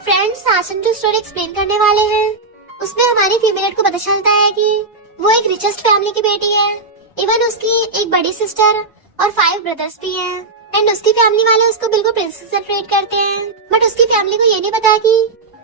Friends, आज हम जो स्टोरी एक्सप्लेन करने वाले हैं उसमें हमारी फीमेल को पता चलता है कि वो एक रिचेस्ट फैमिली की बेटी है। इवन उसकी एक बड़ी सिस्टर और 5 ब्रदर्स भी हैं। एंड उसकी फैमिली वाले उसको बिल्कुल प्रिंसेस से ट्रीट करते हैं। बट उसकी फैमिली को ये नहीं पता कि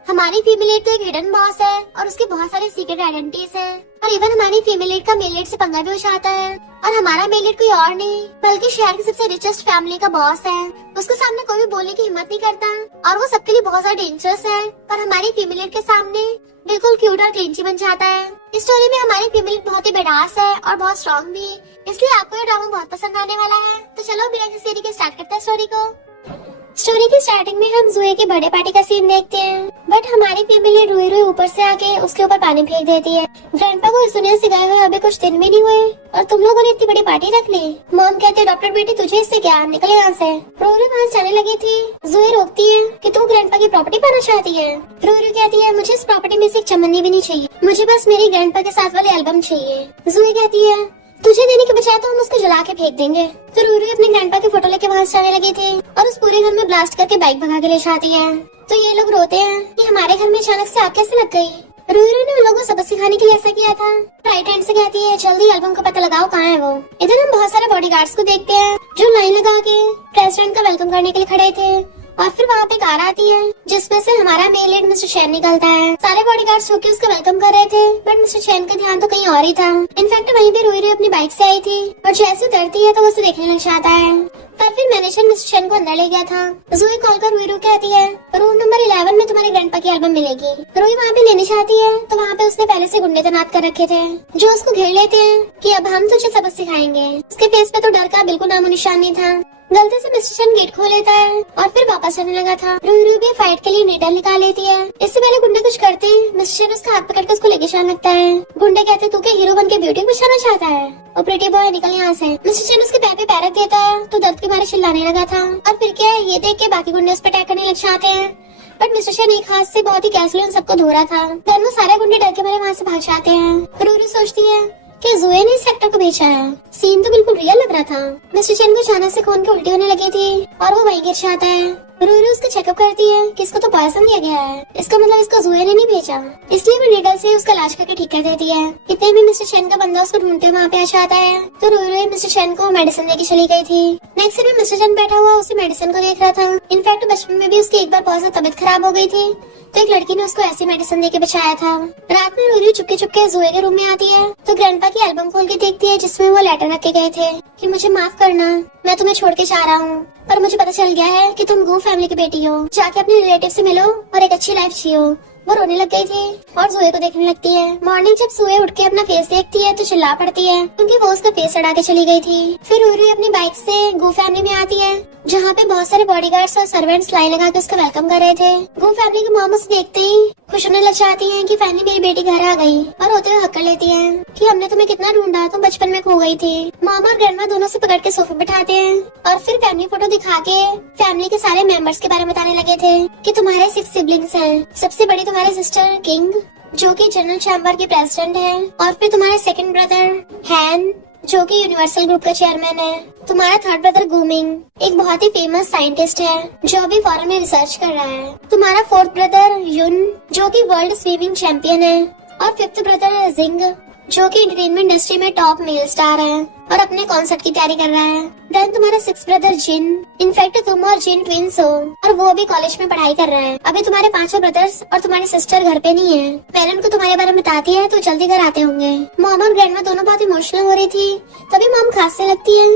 हमारी फीमेल तो एक हिडन बॉस है और उसके बहुत सारे सीक्रेट आइडेंटिटीज है। और इवन हमारी फीमेल का मेल से पंगा भी हो जाता है। और हमारा मेल कोई और नहीं बल्कि शहर की सबसे रिचेस्ट फैमिली का बॉस है। उसके सामने कोई भी बोलने की हिम्मत नहीं करता और वो सबके लिए बहुत ज्यादा डेंजरस है। पर हमारी फीमेल के सामने बिल्कुल क्यूट और क्लींची बन जाता है। इस स्टोरी में हमारी फीमेल बहुत ही बेडास है और बहुत स्ट्रॉन्ग भी, इसलिए आपको ये ड्रामा बहुत पसंद आने वाला है। तो चलो बिना किसी देरी के स्टार्ट करते हैं स्टोरी को। स्टोरी की स्टार्टिंग में हम जुए के बर्थडे पार्टी का सीन देखते हैं। बट हमारी फैमिली रोई रोई ऊपर से आके उसके ऊपर पानी फेंक देती है। ग्रैंडपा को इस दुनिया से गए हुए अभी कुछ दिन भी नहीं हुए और तुम लोगों ने इतनी बड़ी पार्टी रख ली। मॉम कहते डॉक्टर बेटी तुझे इससे क्या, निकल यहाँ से। रोई वहाँ जाने लगी थी। जुए रोकती है कि तू ग्रैंडपा की प्रॉपर्टी पाना चाहती है। रोई कहती है मुझे इस प्रॉपर्टी में से एक चमन्नी भी नहीं चाहिए, मुझे बस मेरी ग्रैंडपा के साथ वाली एल्बम चाहिए। जुए कहती है तुझे देने के बजाय तो हम उसको जला के फेंक देंगे। तो रूरी अपने ग्रैंडपा की फोटो लेके वहाँ जाने लगी थी और उस पूरे घर में ब्लास्ट करके बाइक भगा के ले जाती है। तो ये लोग रोते हैं कि हमारे घर में अचानक से आग कैसे लग गई। रूरी ने उन लोगों को सबक सिखाने के लिए ऐसा किया था। राइट हैंड से कहती है जल्दी एल्बम का पता लगाओ कहाँ है वो। इधर हम बहुत सारे बॉडीगार्ड्स को देखते हैं जो लाइन लगा के प्रेसिडेंट का वेलकम करने के लिए खड़े थे। और फिर वहाँ पे कार आती है जिसमें से हमारा मेल लीड मिस्टर चैन निकलता है। सारे बॉडीगार्ड्स होकर उसका वेलकम कर रहे थे बट मिस्टर चैन का ध्यान तो कहीं और ही था। इनफैक्ट वहीं पे रोई अपनी बाइक से आई थी और जैसे उतरती है तो उसे देखने लग जाता है। पर फिर मैनेजर मिस्टर चैन को अंदर ले गया था। जुई कॉल कर रुई कहती है रूम नंबर 11 में तुम्हारे ग्रैंडपा की एल्बम मिलेगी। रुई वहाँ पे लेने चाहती है तो वहाँ पे उसने पहले से गुंडे तैनात कर रखे थे जो उसको घेर लेते हैं कि अब हम तुझे सबक सिखाएंगे। उसके फेस पे तो डर का बिल्कुल नामो निशान नहीं था। गलती से मिस्टर चैन गेट खोल लेता है और फिर वापस चलने लगा था। रूई भी फाइट के लिए नीडल निकाल लेती है। इससे पहले गुंडे कुछ करते मिस्टर चैन उसका हाथ पकड़ के उसको लेके जाने लगता है। गुंडे कहते तू के हीरो बन के ब्यूटी बचाना चाहता है और प्रीटी बॉय निकल यहाँ से। मिस्टर चैन उसके पैर पे पैर रख देता है तो दर्द के मारे चिल्लाने लगा था। और फिर क्या है ये देख के बाकी गुंडे उस पर अटैक करने लग जाते हैं। बट मिस्टर चैन एक हाथ से बहुत ही कैजुअली उन सबको धो रहा था। देन वो सारे गुंडे डर के मारे वहाँ से भाग जाते हैं। रूरी सोचती है कि जुए ने इस सेक्टर को बेचा है। सीन तो बिल्कुल रियल लग रहा था। मिस्टर चैन को अचानक से खून की उल्टी होने लगी थी और वो वहीं गिर जाता है। रूरी उसका चेकअप करती है कि इसको तो पॉइजन दिया गया है, इसका मतलब इसको जुए ने नहीं भेजा, इसलिए वो नीडल से उसका इलाज करके ठीक कर देती है। इतने में मिस्टर चैन का बंदा उसको ढूंढते वहाँ पे आ जाता है। तो रूरी मिस्टर चैन को मेडिसिन देके चली गई थी। नेक्स्ट सीन में मिस्टर चैन बैठा हुआ उसी मेडिसिन को देख रहा था। इनफैक्ट बचपन में भी उसकी एक बार बहुत ज्यादा तबीयत खराब हो गई थी तो एक लड़की ने उसको ऐसी मेडिसिन देके बचाया था। रात में रूरी चुपके चुपके जुए के रूम में आती है तो ग्रैंडपा की एल्बम खोल के देखती है जिसमें वो लेटर रख के गए थे कि मुझे माफ करना, मैं तुम्हें छोड़ के जा रहा हूँ पर मुझे पता चल गया है कि तुम गू फैमिली की बेटी हो, जाके अपने रिलेटिव से मिलो और एक अच्छी लाइफ जियो। वो रोने लग गई थी और जुए को देखने लगती है। मॉर्निंग जब जुए उठ के अपना फेस देखती है तो चिल्ला पड़ती है क्योंकि वो उसका फेस अड़ा के चली गई थी। फिर रूरी अपनी बाइक से गू फैमिली में आती है जहाँ पे बहुत सारे बॉडीगार्ड्स और सर्वेंट्स लाइन लगा के उसका वेलकम कर रहे थे। गू फैमिली की मॉम उसे देखते ही खुश होने लग जाती है कि फाइनली मेरी बेटी घर आ गई और रोते हुए हक कर लेती है कि हमने तुम्हें कितना ढूंढा, तुम बचपन में खो गई थी। मॉम और ग्रैंडमा दोनों से पकड़ के सोफे बिठाते हैं और फिर फैमिली फोटो दिखा के फैमिली के सारे मेंबर्स के बारे में बताने लगे थे कि तुम्हारे 6 सिबलिंग्स हैं। सबसे बड़ी तुम्हारी सिस्टर किंग जो कि जनरल चैम्बर की प्रेसिडेंट है और फिर तुम्हारे सेकंड ब्रदर हैन जो कि यूनिवर्सल ग्रुप का चेयरमैन है। तुम्हारा थर्ड ब्रदर गुमिंग एक बहुत ही फेमस साइंटिस्ट है जो अभी फॉरेन में रिसर्च कर रहा है। तुम्हारा फोर्थ ब्रदर युन जो कि वर्ल्ड स्विमिंग चैंपियन है और फिफ्थ ब्रदर जिंग जो कि एंटरटेनमेंट इंडस्ट्री में टॉप मेल स्टार है और अपने कॉन्सर्ट की तैयारी कर रहा है। देन तुम्हारा 6th ब्रदर जिन, इनफैक्ट तुम और जिन ट्विंस हो और वो अभी कॉलेज में पढ़ाई कर रहा है। अभी तुम्हारे 5 ब्रदर्स और तुम्हारी सिस्टर घर पे नहीं है। पेरेंट को तुम्हारे बारे में बताती है तो जल्दी घर आते होंगे। मॉम और ग्रैंडमा दोनों बहुत इमोशनल हो रही थी तभी मॉम खांसने लगती है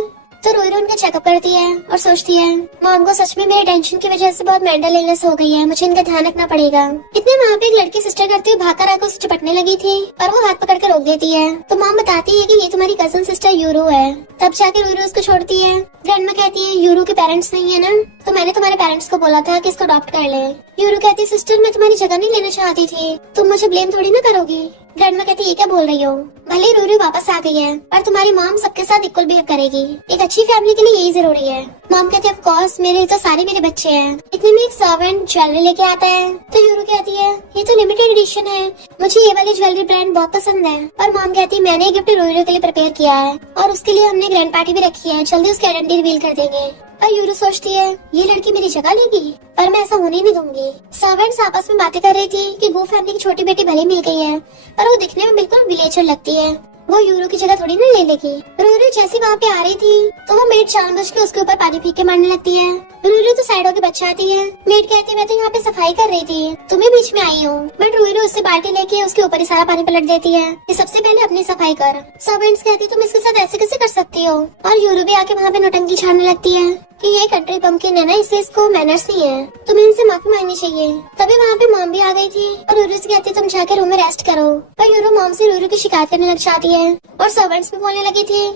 तो रोई उनका चेकअप करती है और सोचती है मॉम को सच में मेरी टेंशन की वजह से बहुत मेंटल इलनेस हो गई है, मुझे इनका ध्यान रखना पड़ेगा। इतने वहाँ पे एक लड़की सिस्टर करते हुए भाग कर आकर उसे चिपटने लगी थी और वो हाथ पकड़ कर रोक देती है। तो मॉम बताती है कि ये तुम्हारी कजन सिस्टर यूरो है। तब जाके रोई उसको छोड़ती है। ग्रैंडमा कहती है यूरो के पेरेंट्स नहीं है ना, तो मैंने तुम्हारे पेरेंट्स को बोला था कि इसको अडॉप्ट कर ले। यूरो कहती सिस्टर मैं तुम्हारी जगह नहीं लेना चाहती थी, तुम मुझे ब्लेम थोड़ी ना करोगी। ग्रैंडमा कहती ये क्या बोल रही हो, भले रूरी वापस आ गई है पर तुम्हारी मॉम सबके साथ इक्वल बिहेव करेगी, एक अच्छी फैमिली के लिए यही जरूरी है। मॉम कहती है ऑफ कोर्स मेरे लिए तो सारे मेरे बच्चे हैं। इतने में एक सर्वेंट ज्वेलरी लेके आता है तो यूरो कहती है ये तो लिमिटेड एडिशन है, मुझे ये वाली ज्वेलरी ब्रांड बहुत पसंद है। और मॉम कहती है मैंने गिफ्ट रोई के लिए प्रिपेयर किया है और उसके लिए हमने ग्रैंड पार्टी भी रखी है, जल्दी उसकी आइडेंटिटी रिवील कर देंगे। पर यूरो सोचती है ये लड़की मेरी जगह लेगी, पर मैं ऐसा होने नहीं दूंगी। सर्वेंट्स आपस में बातें कर रही थी कि गू फैमिली की छोटी बेटी भले मिल गई है, पर वो दिखने में बिल्कुल विलेजर लगती है, वो यूरो की जगह थोड़ी ना ले लेगी। रूरू जैसी वहाँ पे आ रही थी तो वो मेड जानबूझ के उसके ऊपर पानी फेंक के मारने लगती है। रूरू तो साइड होके बच्चा आती है। मेड कहती है मैं तो यहाँ पे सफाई कर रही थी, तुम्हें बीच में आई हूँ। बट रूरू उससे बाल्टी लेके उसके ऊपर ही सारा पानी पलट देती है कि सबसे पहले अपनी सफाई कर। सर्वेंट्स कहती तुम इसके साथ ऐसे कैसे कर सकती हो, और यूरो भी आके वहाँ पे नौटंकी छाड़ने लगती है कि ये कंट्री बम्किन है ना, इससे इसको मैनर्स नहीं है, तुम्हें इनसे माफी मांगनी चाहिए। तभी वहाँ पे मॉम भी आ गई थी और रूरू से कहती तुम जाके रूम में रेस्ट करो, पर यूरो मॉम से रूरू की शिकायत करने लग जाती है और सर्वेंट्स भी बोलने लगी थी।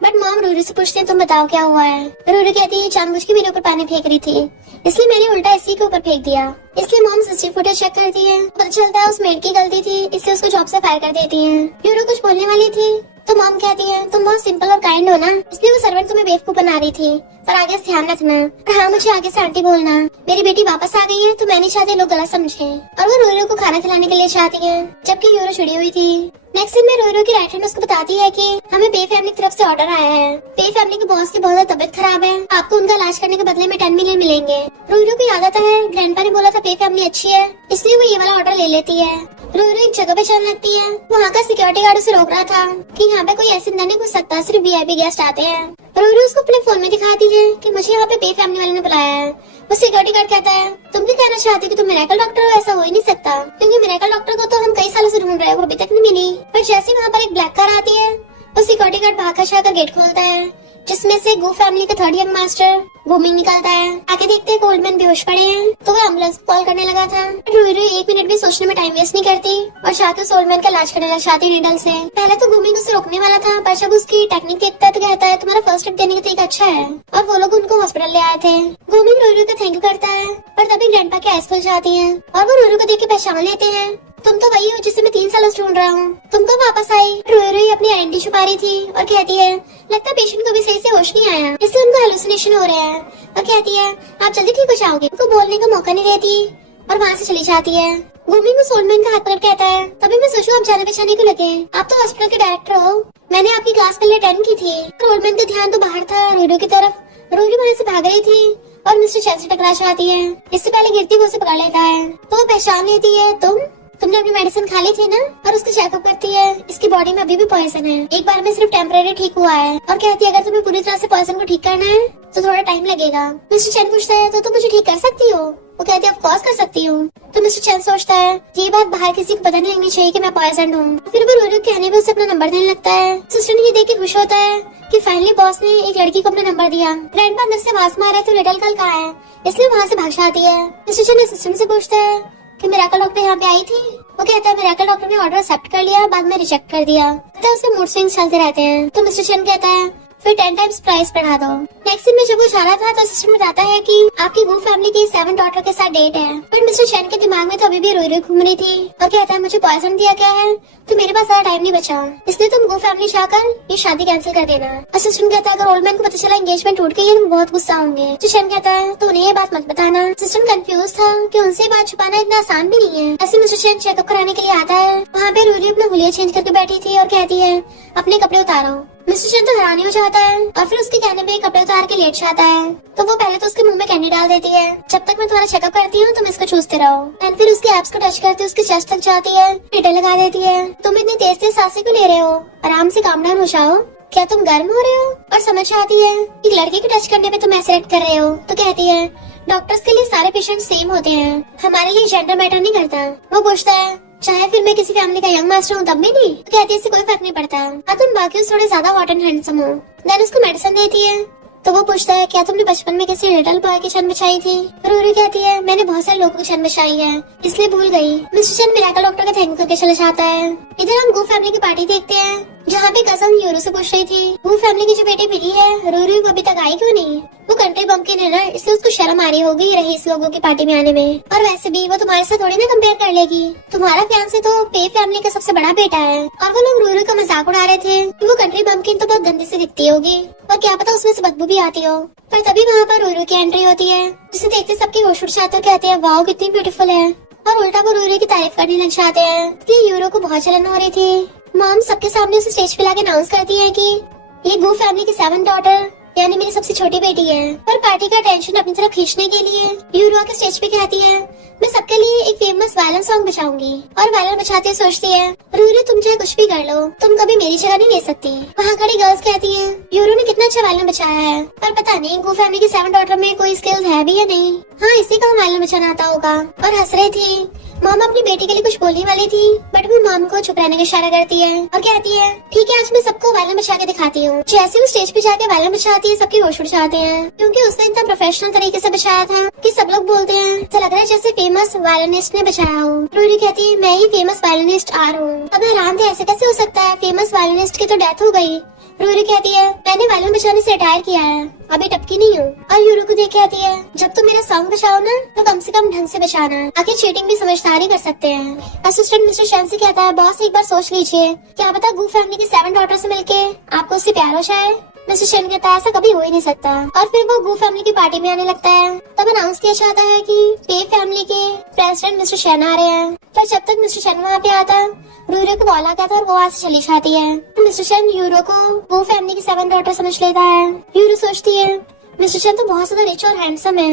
बट मॉम रूरू से पूछते तुम बताओ क्या हुआ है। रूरू कहती है जानबूझ के मेरे ऊपर पानी फेंक रही थी, इसलिए मैंने उल्टा इसी के ऊपर फेंक दिया। इसलिए मॉम सीसीटीवी फुटेज चेक करती है, पता चलता है उस मेड की गलती थी, इसलिए उसको जॉब से फायर कर देती है। यूरो कुछ बोलने वाली थी तो मॉम कहती है तुम बहुत सिंपल और काइंड हो ना, इसलिए वो सर्वेंट तुम्हें बेवकूफ बना रही थी, पर आगे से ध्यान रखना। हाँ मुझे आगे से आंटी बोलना। मेरी बेटी वापस आ गई है तो मैं नहीं चाहती लोग गलत समझे। और वो रूरू को खाना खिलाने के लिए चाहती है, जबकि यूरो छिड़ी हुई थी। नेक्स्ट सीन में रूरू की राइट हैंड उसको बताती है कि हमें पे फैमिली की तरफ से ऑर्डर आया है, पे फैमिली के बॉस की बहुत ज्यादा तबीयत खराब है, आपको उनका इलाज करने के बदले में 10 मिलियन मिलेंगे। रूरू को याद आता है ग्रैंडपा ने बोला था पे फैमिली अच्छी है, इसलिए वो ये वाला ऑर्डर ले लेती है। रूरू एक जगह पे चलने लगती है, वहाँ का सिक्योरिटी गार्ड उसे रोक रहा था कि यहाँ पे कोई ऐसे अंदर नहीं घुस सकता, सिर्फ वीआईपी गेस्ट आते हैं। रूरू उसको अपने फोन में दिखाती है कि मुझे यहाँ पे फैमिली वाले ने बुलाया है। वो सिक्योरिटी गार्ड कहता है तुम भी कहना चाहती हो कि तुम मिरेकल डॉक्टर हो, ऐसा हो ही नहीं सकता, क्योंकि मिरेकल डॉक्टर को तो हम कई सालों से ढूंढ रहे हैं, वो अभी तक नहीं मिली। पर जैसे वहाँ पर एक ब्लैक कार आती है, वो सिक्योरिटी गार्ड भाग कर गेट खोलता है, जिसमें से गू फैमिली का थर्ड यंग मास्टर घूमिंग निकलता है। आके देखते हैं गोल्डमैन बेहोश पड़े हैं, तो वो एम्बुलेंस कॉल करने लगा था। रूरू 1 मिनट भी सोचने में टाइम वेस्ट नहीं करती और जाके उस गोल्डमैन का इलाज करने लग जाती नीडल से। पहले तो घूमिंग उसे रोकने वाला था, पर जब उसकी टेक्निक देखता है तो कहता है तुम्हारा फर्स्ट एड देने का तरीका अच्छा है, और वो लोग उनको हॉस्पिटल ले आए थे। घूमिंग रूरू का थैंक यू करता है, पर तभी ग्रैंडपा की आइस खुल जाती है और वो रूरू को देख के पहचान लेते हैं। तुम तो वही हो जिसे मैं 3 सालों से ढूंढ रहा हूँ, तुम तो वापस आई। रूरू अपनी आइडेंटिटी छुपा रही थी और कहती है लगता है पेशेंट को भी सही से होश नहीं आया, इसलिए उनको हेलुसिनेशन हो रहा है। और कहती है आप जल्दी ठीक हो जाओगे, उनको बोलने का मौका नहीं देती और वहाँ से चली जाती है। घूमिंग उस सोलमैन का हाथ पकड़ कहता है तभी मैं सोचूं आप जाने पहचाने को लगे, आप तो हॉस्पिटल के डायरेक्टर हो, मैंने आपकी क्लास पहले अटेंड की थी। सोलमैन का ध्यान तो बाहर था रूरू की तरफ। रूरू वहाँ से भाग रही थी और मिस्टर चैन से टकरा जाती है। इससे पहले गिरती वो उसे पकड़ लेता है, तो वो पहचान लेती है तुमने अपनी मेडिसिन खा ली थी ना, और उसका चेकअप करती है, इसकी बॉडी में अभी भी पॉइजन है, एक बार में सिर्फ टेम्परेरी ठीक हुआ है, और कहती है अगर तुम्हें पूरी तरह से पॉइजन को ठीक करना है तो थोड़ा टाइम लगेगा। मिस्टर चैन पूछता है तो तुम मुझे ठीक कर सकती हो, वो कहती है ऑफ कोर्स कर सकती हूँ। तो मिस्टर चैन सोचता है ये बात बाहर किसी को पता नहीं लगनी चाहिए कि मैं पॉइजन हूँ। फिर वो रूरू के कहने पे उसे अपना नंबर देने लगता है। सिस्टर ने ये देख के खुश होता है कि फाइनली बॉस ने एक लड़की को अपना नंबर दिया। ग्रैंडपा अंदर से आवाज मार रहा है तो लिटिल गर्ल कहाँ है, इसलिए वहाँ से भाग जाती है। मिस्टर चैन असिस्टेंट से पूछता है कि मिरेकल डॉक्टर यहाँ पे आई थी, वो कहता है मिरेकल डॉक्टर ने ऑर्डर एक्सेप्ट कर लिया, बाद में रिजेक्ट कर दिया, तो उसके मूड स्विंग्स चलते रहते हैं। तो मिस्टर चैन कहता है फिर 10 टाइम्स प्राइस बढ़ा दो। नेक्स्ट दिन में जब वो जा रहा था तो असिस्टेंट बताता है कि आपकी गू फैमिली की 7 डॉटर के साथ डेट है, पर मिस्टर चैन के दिमाग में तो अभी भी रोई घूम रही थी और कहता है मुझे पॉइजन दिया गया है तो मेरे पास ज्यादा टाइम नहीं बचा, इसलिए तुम गू फैमिली जाकर ये शादी कैंसिल कर देना। असिस्टेंट कहता है अगर ओल्डमैन को पता चला एंगेजमेंट टूट गई है तो बहुत गुस्सा होंगे। मिस्टर चैन कहता है तो उन्हें ये बात मत बताना। असिस्टेंट कंफ्यूज था कि उनसे ये बात छुपाना इतना आसान भी नहीं है। ऐसे मिस्टर चैन चेकअप कराने के लिए आता है, वहाँ पे रूरी अपना हुलिया चेंज करके बैठी थी और कहती है अपने कपड़े उतारो। मिस्टर चैन तो हैरानी हो जाता है और फिर उसके कहने पे कपड़े उतार के लेट जाता है, तो वो पहले तो उसके मुंह में कैंडी डाल देती है, जब तक मैं तुम्हारा चेकअप करती हूँ तुम इसको चूसते रहो। एंड फिर उसके एब्स को टच करते उसके चेस्ट तक जाती है, टीटे लगा देती है। तुम इतनी तेज तेज सांसें क्यों ले रहे हो, आराम से काम डाउन हो जाओ, क्या तुम गर्म हो रहे हो। और समझ आती है एक लड़के के टच करने पे तुम ऐसे रिएक्ट कर रहे हो, तो कहती है डॉक्टर्स के लिए सारे पेशेंट सेम होते हैं, हमारे लिए जेंडर मैटर नहीं करता। वो पूछता है चाहे फिर मैं किसी फैमिली का यंग मास्टर हूँ तब भी नहीं, तो कहती है इससे कोई फर्क नहीं पड़ता, हाँ तुम बाकी थोड़े ज्यादा हॉट एंड हैंडसम हो। देन उसको मेडिसिन देती है, तो वो पूछता है क्या तुमने बचपन में किसी लिटिल बॉय की जान बचाई थी। रूरी कहती है मैंने बहुत सारे लोगों की जान बचाई है इसलिए भूल गई। मिस्टर चैन मिरेकल डॉक्टर का थैंक करके चला जाता है। इधर हम गू फैमिली की पार्टी देखते हैं, जहाँ पे कजन यूरो से पूछ रही थी गू फैमिली की जो बेटी मिली है रूरी वो अभी तक आई क्यों नहीं, वो कंट्री बम्किन है ना, इसलिए उसको शर्म आ रही होगी रईस लोगों की पार्टी में आने में, और वैसे भी वो तुम्हारे साथ थोड़ी ना कंपेयर कर लेगी, तुम्हारा फियांसे तो पे फैमिली का सबसे बड़ा बेटा है। और वो लोग रूरू का मजाक उड़ा रहे थे कि वो कंट्री बम्किन तो बहुत गंदी से दिखती होगी और क्या पता उसमें से बदबू भी आती हो। पर तभी वहाँ पर रूरू की एंट्री होती है, जिसे देखते सबकी होश उड़ जाते कहते हैं वाओ कितनी ब्यूटीफुल है, और उल्टा वो रूरू की तारीफ करने लग जाते हैं। इसलिए यूरो को बहुत जलन हो रही थी। मॉम सबके सामने उसे स्टेज पे लाके अनाउंस करती है कि ये गू फैमिली की 7 डॉटर यानी मेरी सबसे छोटी बेटी है। और पार्टी का टेंशन अपनी तरफ खींचने के लिए यूरो आके स्टेज पे कहती है, मैं सबके लिए एक फेमस वायलिन सॉन्ग बजाऊंगी। और वायलिन बजाते सोचती है, यूरो तुम चाहे कुछ भी कर लो, तुम कभी मेरी जगह नहीं ले सकती। वहाँ खड़ी गर्ल्स कहती है, यूरो ने कितना अच्छा वायलिन बजाया है, पर पता नहीं गू फैमिली की 7 डॉटर में कोई स्किल्स है भी या नहीं। हाँ, इसी का वायलिन बजाना आता होगा। और हंस रही थी। मॉम अपनी बेटी के लिए कुछ बोलने वाली थी, बट वो मॉम को चुप रहने का इशारा करती है और कहती है, ठीक है आज मैं सबको वायलिन बजा के दिखाती हूँ। जैसे वो स्टेज पे जाके वायलिन बजाती है, सबके होश उड़ जाते हैं, क्योंकि उसने इतना प्रोफेशनल तरीके से बजाया था कि सब लोग बोलते हैं ऐसा लग रहा है जैसे फेमस वायलिनिस्ट ने बजाया हो। रूरी कहती है, मैं ही फेमस वायलिनिस्ट आर हूँ। अब हैरान थे, ऐसे कैसे हो सकता है, फेमस वायलिनिस्ट की तो डेथ हो गई। रूरी कहती है, मैंने वायलिन बजाने से रिटायर किया है, अभी टपकी नहीं हूँ। और यूरो को देख कहती है, जब तुम मेरा सॉन्ग बजाओ ना तो कम से कम ढंग से बजाना, आखिर चीटिंग भी समझदारी कर सकते हैं। असिस्टेंट मिस्टर शैन से कहता है, बॉस एक बार सोच लीजिए, क्या पता गू फैमिली की 7 डॉटर से मिलके आपको उससे प्यार हो जाए। मिस्टर शैन कहता है, ऐसा कभी हो ही नहीं सकता। और फिर वो गू फैमिली की पार्टी में आने लगता है। तब अनाउंस किया जाता है कि पे फैमिली के प्रेसिडेंट मिस्टर शैन आ रहे हैं। पर जब तक मिस्टर शैन वहाँ पे आता, यूरो को कॉल आता था और वो वहाँ से चली जाती है। मिस्टर शैन यूरो को गू फैमिली की 7 डॉटर समझ लेता है। यूरो सोचती है, मिस्टर शैन तो बहुत ज्यादा रिच और हैंडसम है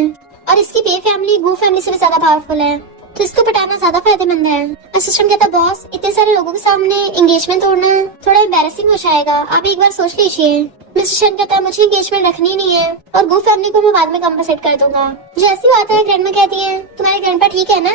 और इसकी पे फैमिली गू फैमिली से भी ज्यादा पावरफुल है, तो इसको पटाना ज्यादा फायदेमंद है। असिस्टेंट कहता, बॉस इतने सारे लोगों के सामने एंगेजमेंट तोड़ना थोड़ा एम्बैरेसिंग हो जाएगा, आप एक बार सोच लीजिए। मिस्टर शैन कहता है, मुझे एंगेजमेंट रखनी नहीं है और गू फैमिली को मैं बाद में कम्पनसेट कर दूंगा। जैसी बात है, ग्रैंडमा कहती है, तुम्हारे ग्रैंडपा ठीक है ना,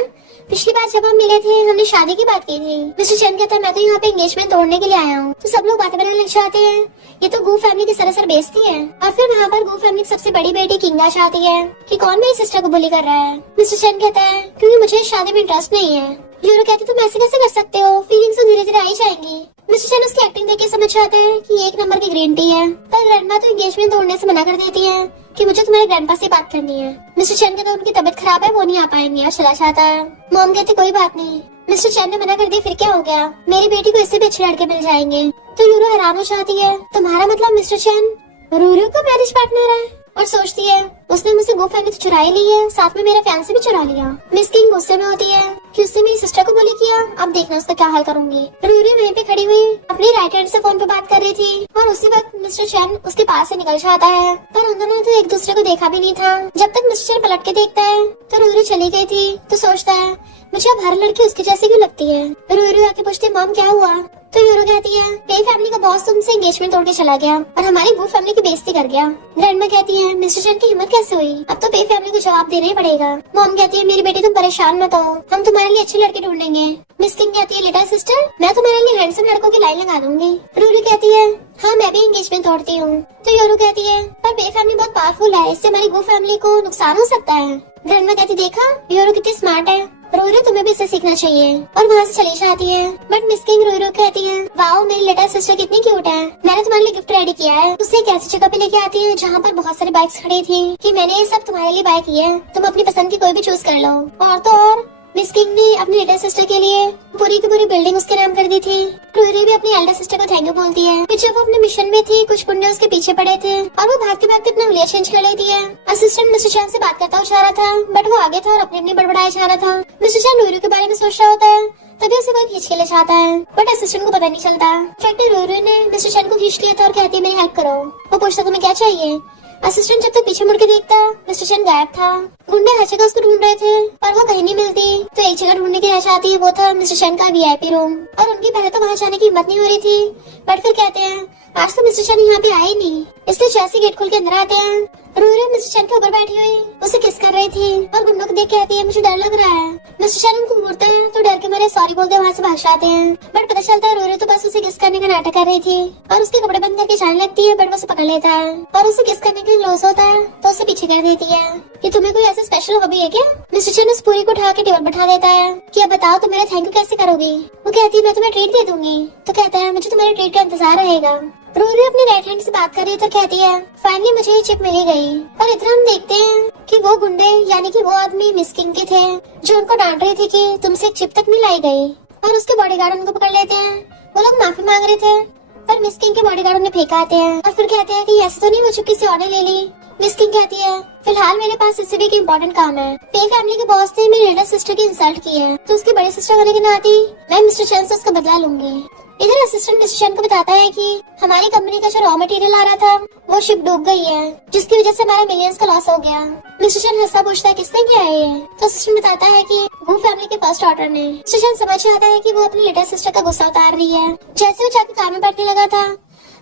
पिछली बार जब हम मिले थे हमने शादी की बात की थी। मिस्टर चैन कहता है, मैं तो यहाँ पे एंगेजमेंट तोड़ने के लिए आया हूँ। तो सब लोग बातें बनाने लग जाते हैं, ये तो गू फैमिली की सरासर बेइज्जती है। और फिर वहाँ पर गू फैमिली की सबसे बड़ी बेटी किंगा चाहती है कि कौन मेरी सिस्टर को बुली कर रहा है। मिस्टर चैन कहता है, क्योंकि मुझे शादी में इंटरेस्ट नहीं है। यूरो कहती, तुम ऐसे कैसे कर सकते हो, फीलिंग्स तो धीरे धीरे आई जाएंगी। मिस्टर चैन उसकी एक्टिंग देख के समझ जाता है कि एक नंबर की ग्रीन टी है, पर ग्रैंडमा तो एंगेजमेंट तोड़ने से मना कर देती है कि मुझे तुम्हारे ग्रैंडपा से बात करनी है। मिस्टर चैन कहता है, उनकी तबीयत खराब है, वो नहीं आ पाएंगे और चला जाता है। मॉम कहती, कोई बात नहीं। मिस्टर चैन ने मना कर दिया, फिर क्या हो गया, मेरी बेटी को इससे भी अच्छे लड़के मिल जाएंगे। तो यूरो हैरान हो जाती है, तुम्हारा मतलब मिस्टर चैन रूरू का मैरिज पार्टनर है? और सोचती है, उसने मुझसे गो फैमिली तो चुरा ही ली है, साथ में मेरा फैंसी भी चुरा लिया। मिस किंग गुस्से में होती है कि उसने मेरी सिस्टर को बुली किया, अब देखना उसका क्या हाल करूंगी। रूरी वहीं पे खड़ी हुई अपनी राइट हैंड से फोन पे बात कर रही थी और उसी वक्त मिस्टर चैन उसके पास से निकल जाता है। पर उन दोनों ने तो एक दूसरे को देखा भी नहीं था। जब तक मिस्टर चैन पलट के देखता है तो रूरी चली गई थी। तो सोचता है, मुझे अब हर लड़की उसके जैसी क्यों लगती है। रूरी आके पूछती, मॉम क्या हुआ? तो यूरो कहती है, पे फैमिली का बॉस तुमसे एंगेजमेंट तोड़ के चला गया और हमारी गू फैमिली की बेइज्जती कर गया। ग्रैंडमा कहती है, मिस्टर चैन की हिम्मत कैसे हुई, अब तो पे फैमिली को जवाब देना ही पड़ेगा। मॉम कहती है, मेरी बेटी तुम परेशान मत हो, हम तुम्हारे लिए अच्छे लड़के ढूंढेंगे। मिस किंग कहती है, लिटिल सिस्टर मैं तुम्हारे लिए हैंडसम लड़कों की लाइन लगा दूंगी। रूरी कहती है, हाँ मैं भी एंगेजमेंट तोड़ती हूँ। तो यूरो कहती है, पर पे फैमिली बहुत पावरफुल है, इससे हमारी गू फैमिली को नुकसान हो सकता है। ग्रैंडमा कहती, देखा यूरो कितनी स्मार्ट है, रूरू तुम्हें भी इसे सीखना चाहिए। और वहाँ से चली जाती है। बट मिस किंग रूरू कहती है, वाओ मेरी लिटिल सिस्टर कितनी क्यूट है, मैंने तुम्हारे लिए गिफ्ट रेडी किया है। उसे एक ऐसी जगह पे लेके आती है जहाँ पर बहुत सारी बाइक्स खड़ी थी कि मैंने ये सब तुम्हारे लिए बाय की है, तुम अपनी पसंद की कोई भी चूज कर लो। और तो और मिस किंग ने अपनी लिटिल सिस्टर के लिए पूरी की पूरी बिल्डिंग उसके नाम कर दी थी। रूरी भी अपनी एल्डर सिस्टर को थैंक यू बोलती है। फिर जब वो अपने मिशन में थी, कुछ गुंडे उसके पीछे पड़े थे और वो भागते भागते अपना हुलिया चेंज कर लेती है। असिस्टेंट मिस्टर चैन से बात करता हुआ जा रहा था, बट वो आगे था और अपने बड़बड़ाए जा रहा था। मिस्टर चैन रूरू के बारे में सोच रहा होता है, तभी उसे कोई खींच के ले जाता है, बट असिस्टेंट को पता नहीं चलता। इनफैक्ट रूरू ने मिस्टर चैन को खींच लिया था और कहती है, मेरी हेल्प करो। वो पूछता, तुम्हें क्या चाहिए? असिस्टेंट जब तक पीछे मुड़ के देखता, मिस्टर चैन गायब था। गुंडे हर जगह उसको ढूंढ रहे थे पर वो कहीं नहीं मिलती। तो एक जगह ढूंढने की रह जाती है, वो था मिस्टर चैन का वीआईपी रूम। और उनकी पहले तो वहाँ जाने की हिम्मत नहीं हो रही थी, बट फिर कहते हैं, आज तो मिस्टर चैन यहाँ पे आए नहीं। इसलिए जैसे गेट खोल के अंदर आते हैं, रूरू मिस्टर चैन के ऊपर बैठी हुई उसे किस कर रही थी और गुंडों को देख कहती है, मुझे डर लग रहा है। मिस्टर चैन उनको घूरते हैं तो डर के मारे सॉरी बोलते वहाँ से भाग जाते हैं। बट पता चलता है रूरू तो बस उसे किस करने का नाटक कर रही थी और उसके कपड़े बंद करके जाने लगती है, बट वो उसे पकड़ लेता है और उसे किस करने के लिए लॉस होता है तो उसे पीछे कर देती है कि तुम्हें कोई ऐसा स्पेशल हॉबी है क्या? मिस्टर चैन उस पूरी को उठा के टेबल बैठा देता है कि अब बताओ तुम मेरा थैंक यू कैसे करोगी? वो कहती है, मैं तुम्हें ट्रीट दे दूंगी। तो कहता है, मुझे तुम्हारे ट्रीट का इंतजार रहेगा। रूरी अपनी राइट हैंड से बात कर रही है तो कहती है, फाइनली मुझे ये चिप मिल ही गई। और इतना हम देखते हैं कि वो गुंडे यानी कि वो आदमी मिस किंग के थे जो उनको डांट रही थी कि तुमसे एक चिप तक नहीं लाई गई। और उसके बॉडीगार्ड उनको पकड़ लेते हैं। वो लोग माफी मांग रहे थे पर मिस किंग के बॉडीगार्ड उन्हें फेंक आते हैं और फिर कहते हैं कि ऐसे तो नहीं वो चिप किसी और ने ले ली। मिस किंग कहती है, फिलहाल मेरे पास इससे भी एक इम्पोर्टेंट काम है। पे फैमिली के बॉस ने मेरी लिटिल सिस्टर की इंसल्ट की है तो उसकी बड़ी सिस्टर होने के नाते मैं मिस्टर चैन से उसका बदला लूंगी। इधर असिस्टेंट मिस्टर को बताता है कि हमारी कंपनी का जो रॉ मटेरियल आ रहा था वो शिप डूब गई है, जिसकी वजह से हमारा मिलियंस का लॉस हो गया। मिस्टर हंसा पूछता है किसने किया है ये? तो असिस्टेंट बताता है कि वो फैमिली के फर्स्ट ऑर्डर ने। मिस्टर समझ आता है कि वो अपनी लिटिल सिस्टर का गुस्सा उतार रही है। जैसे वो जाकर कार में बैठने लगा था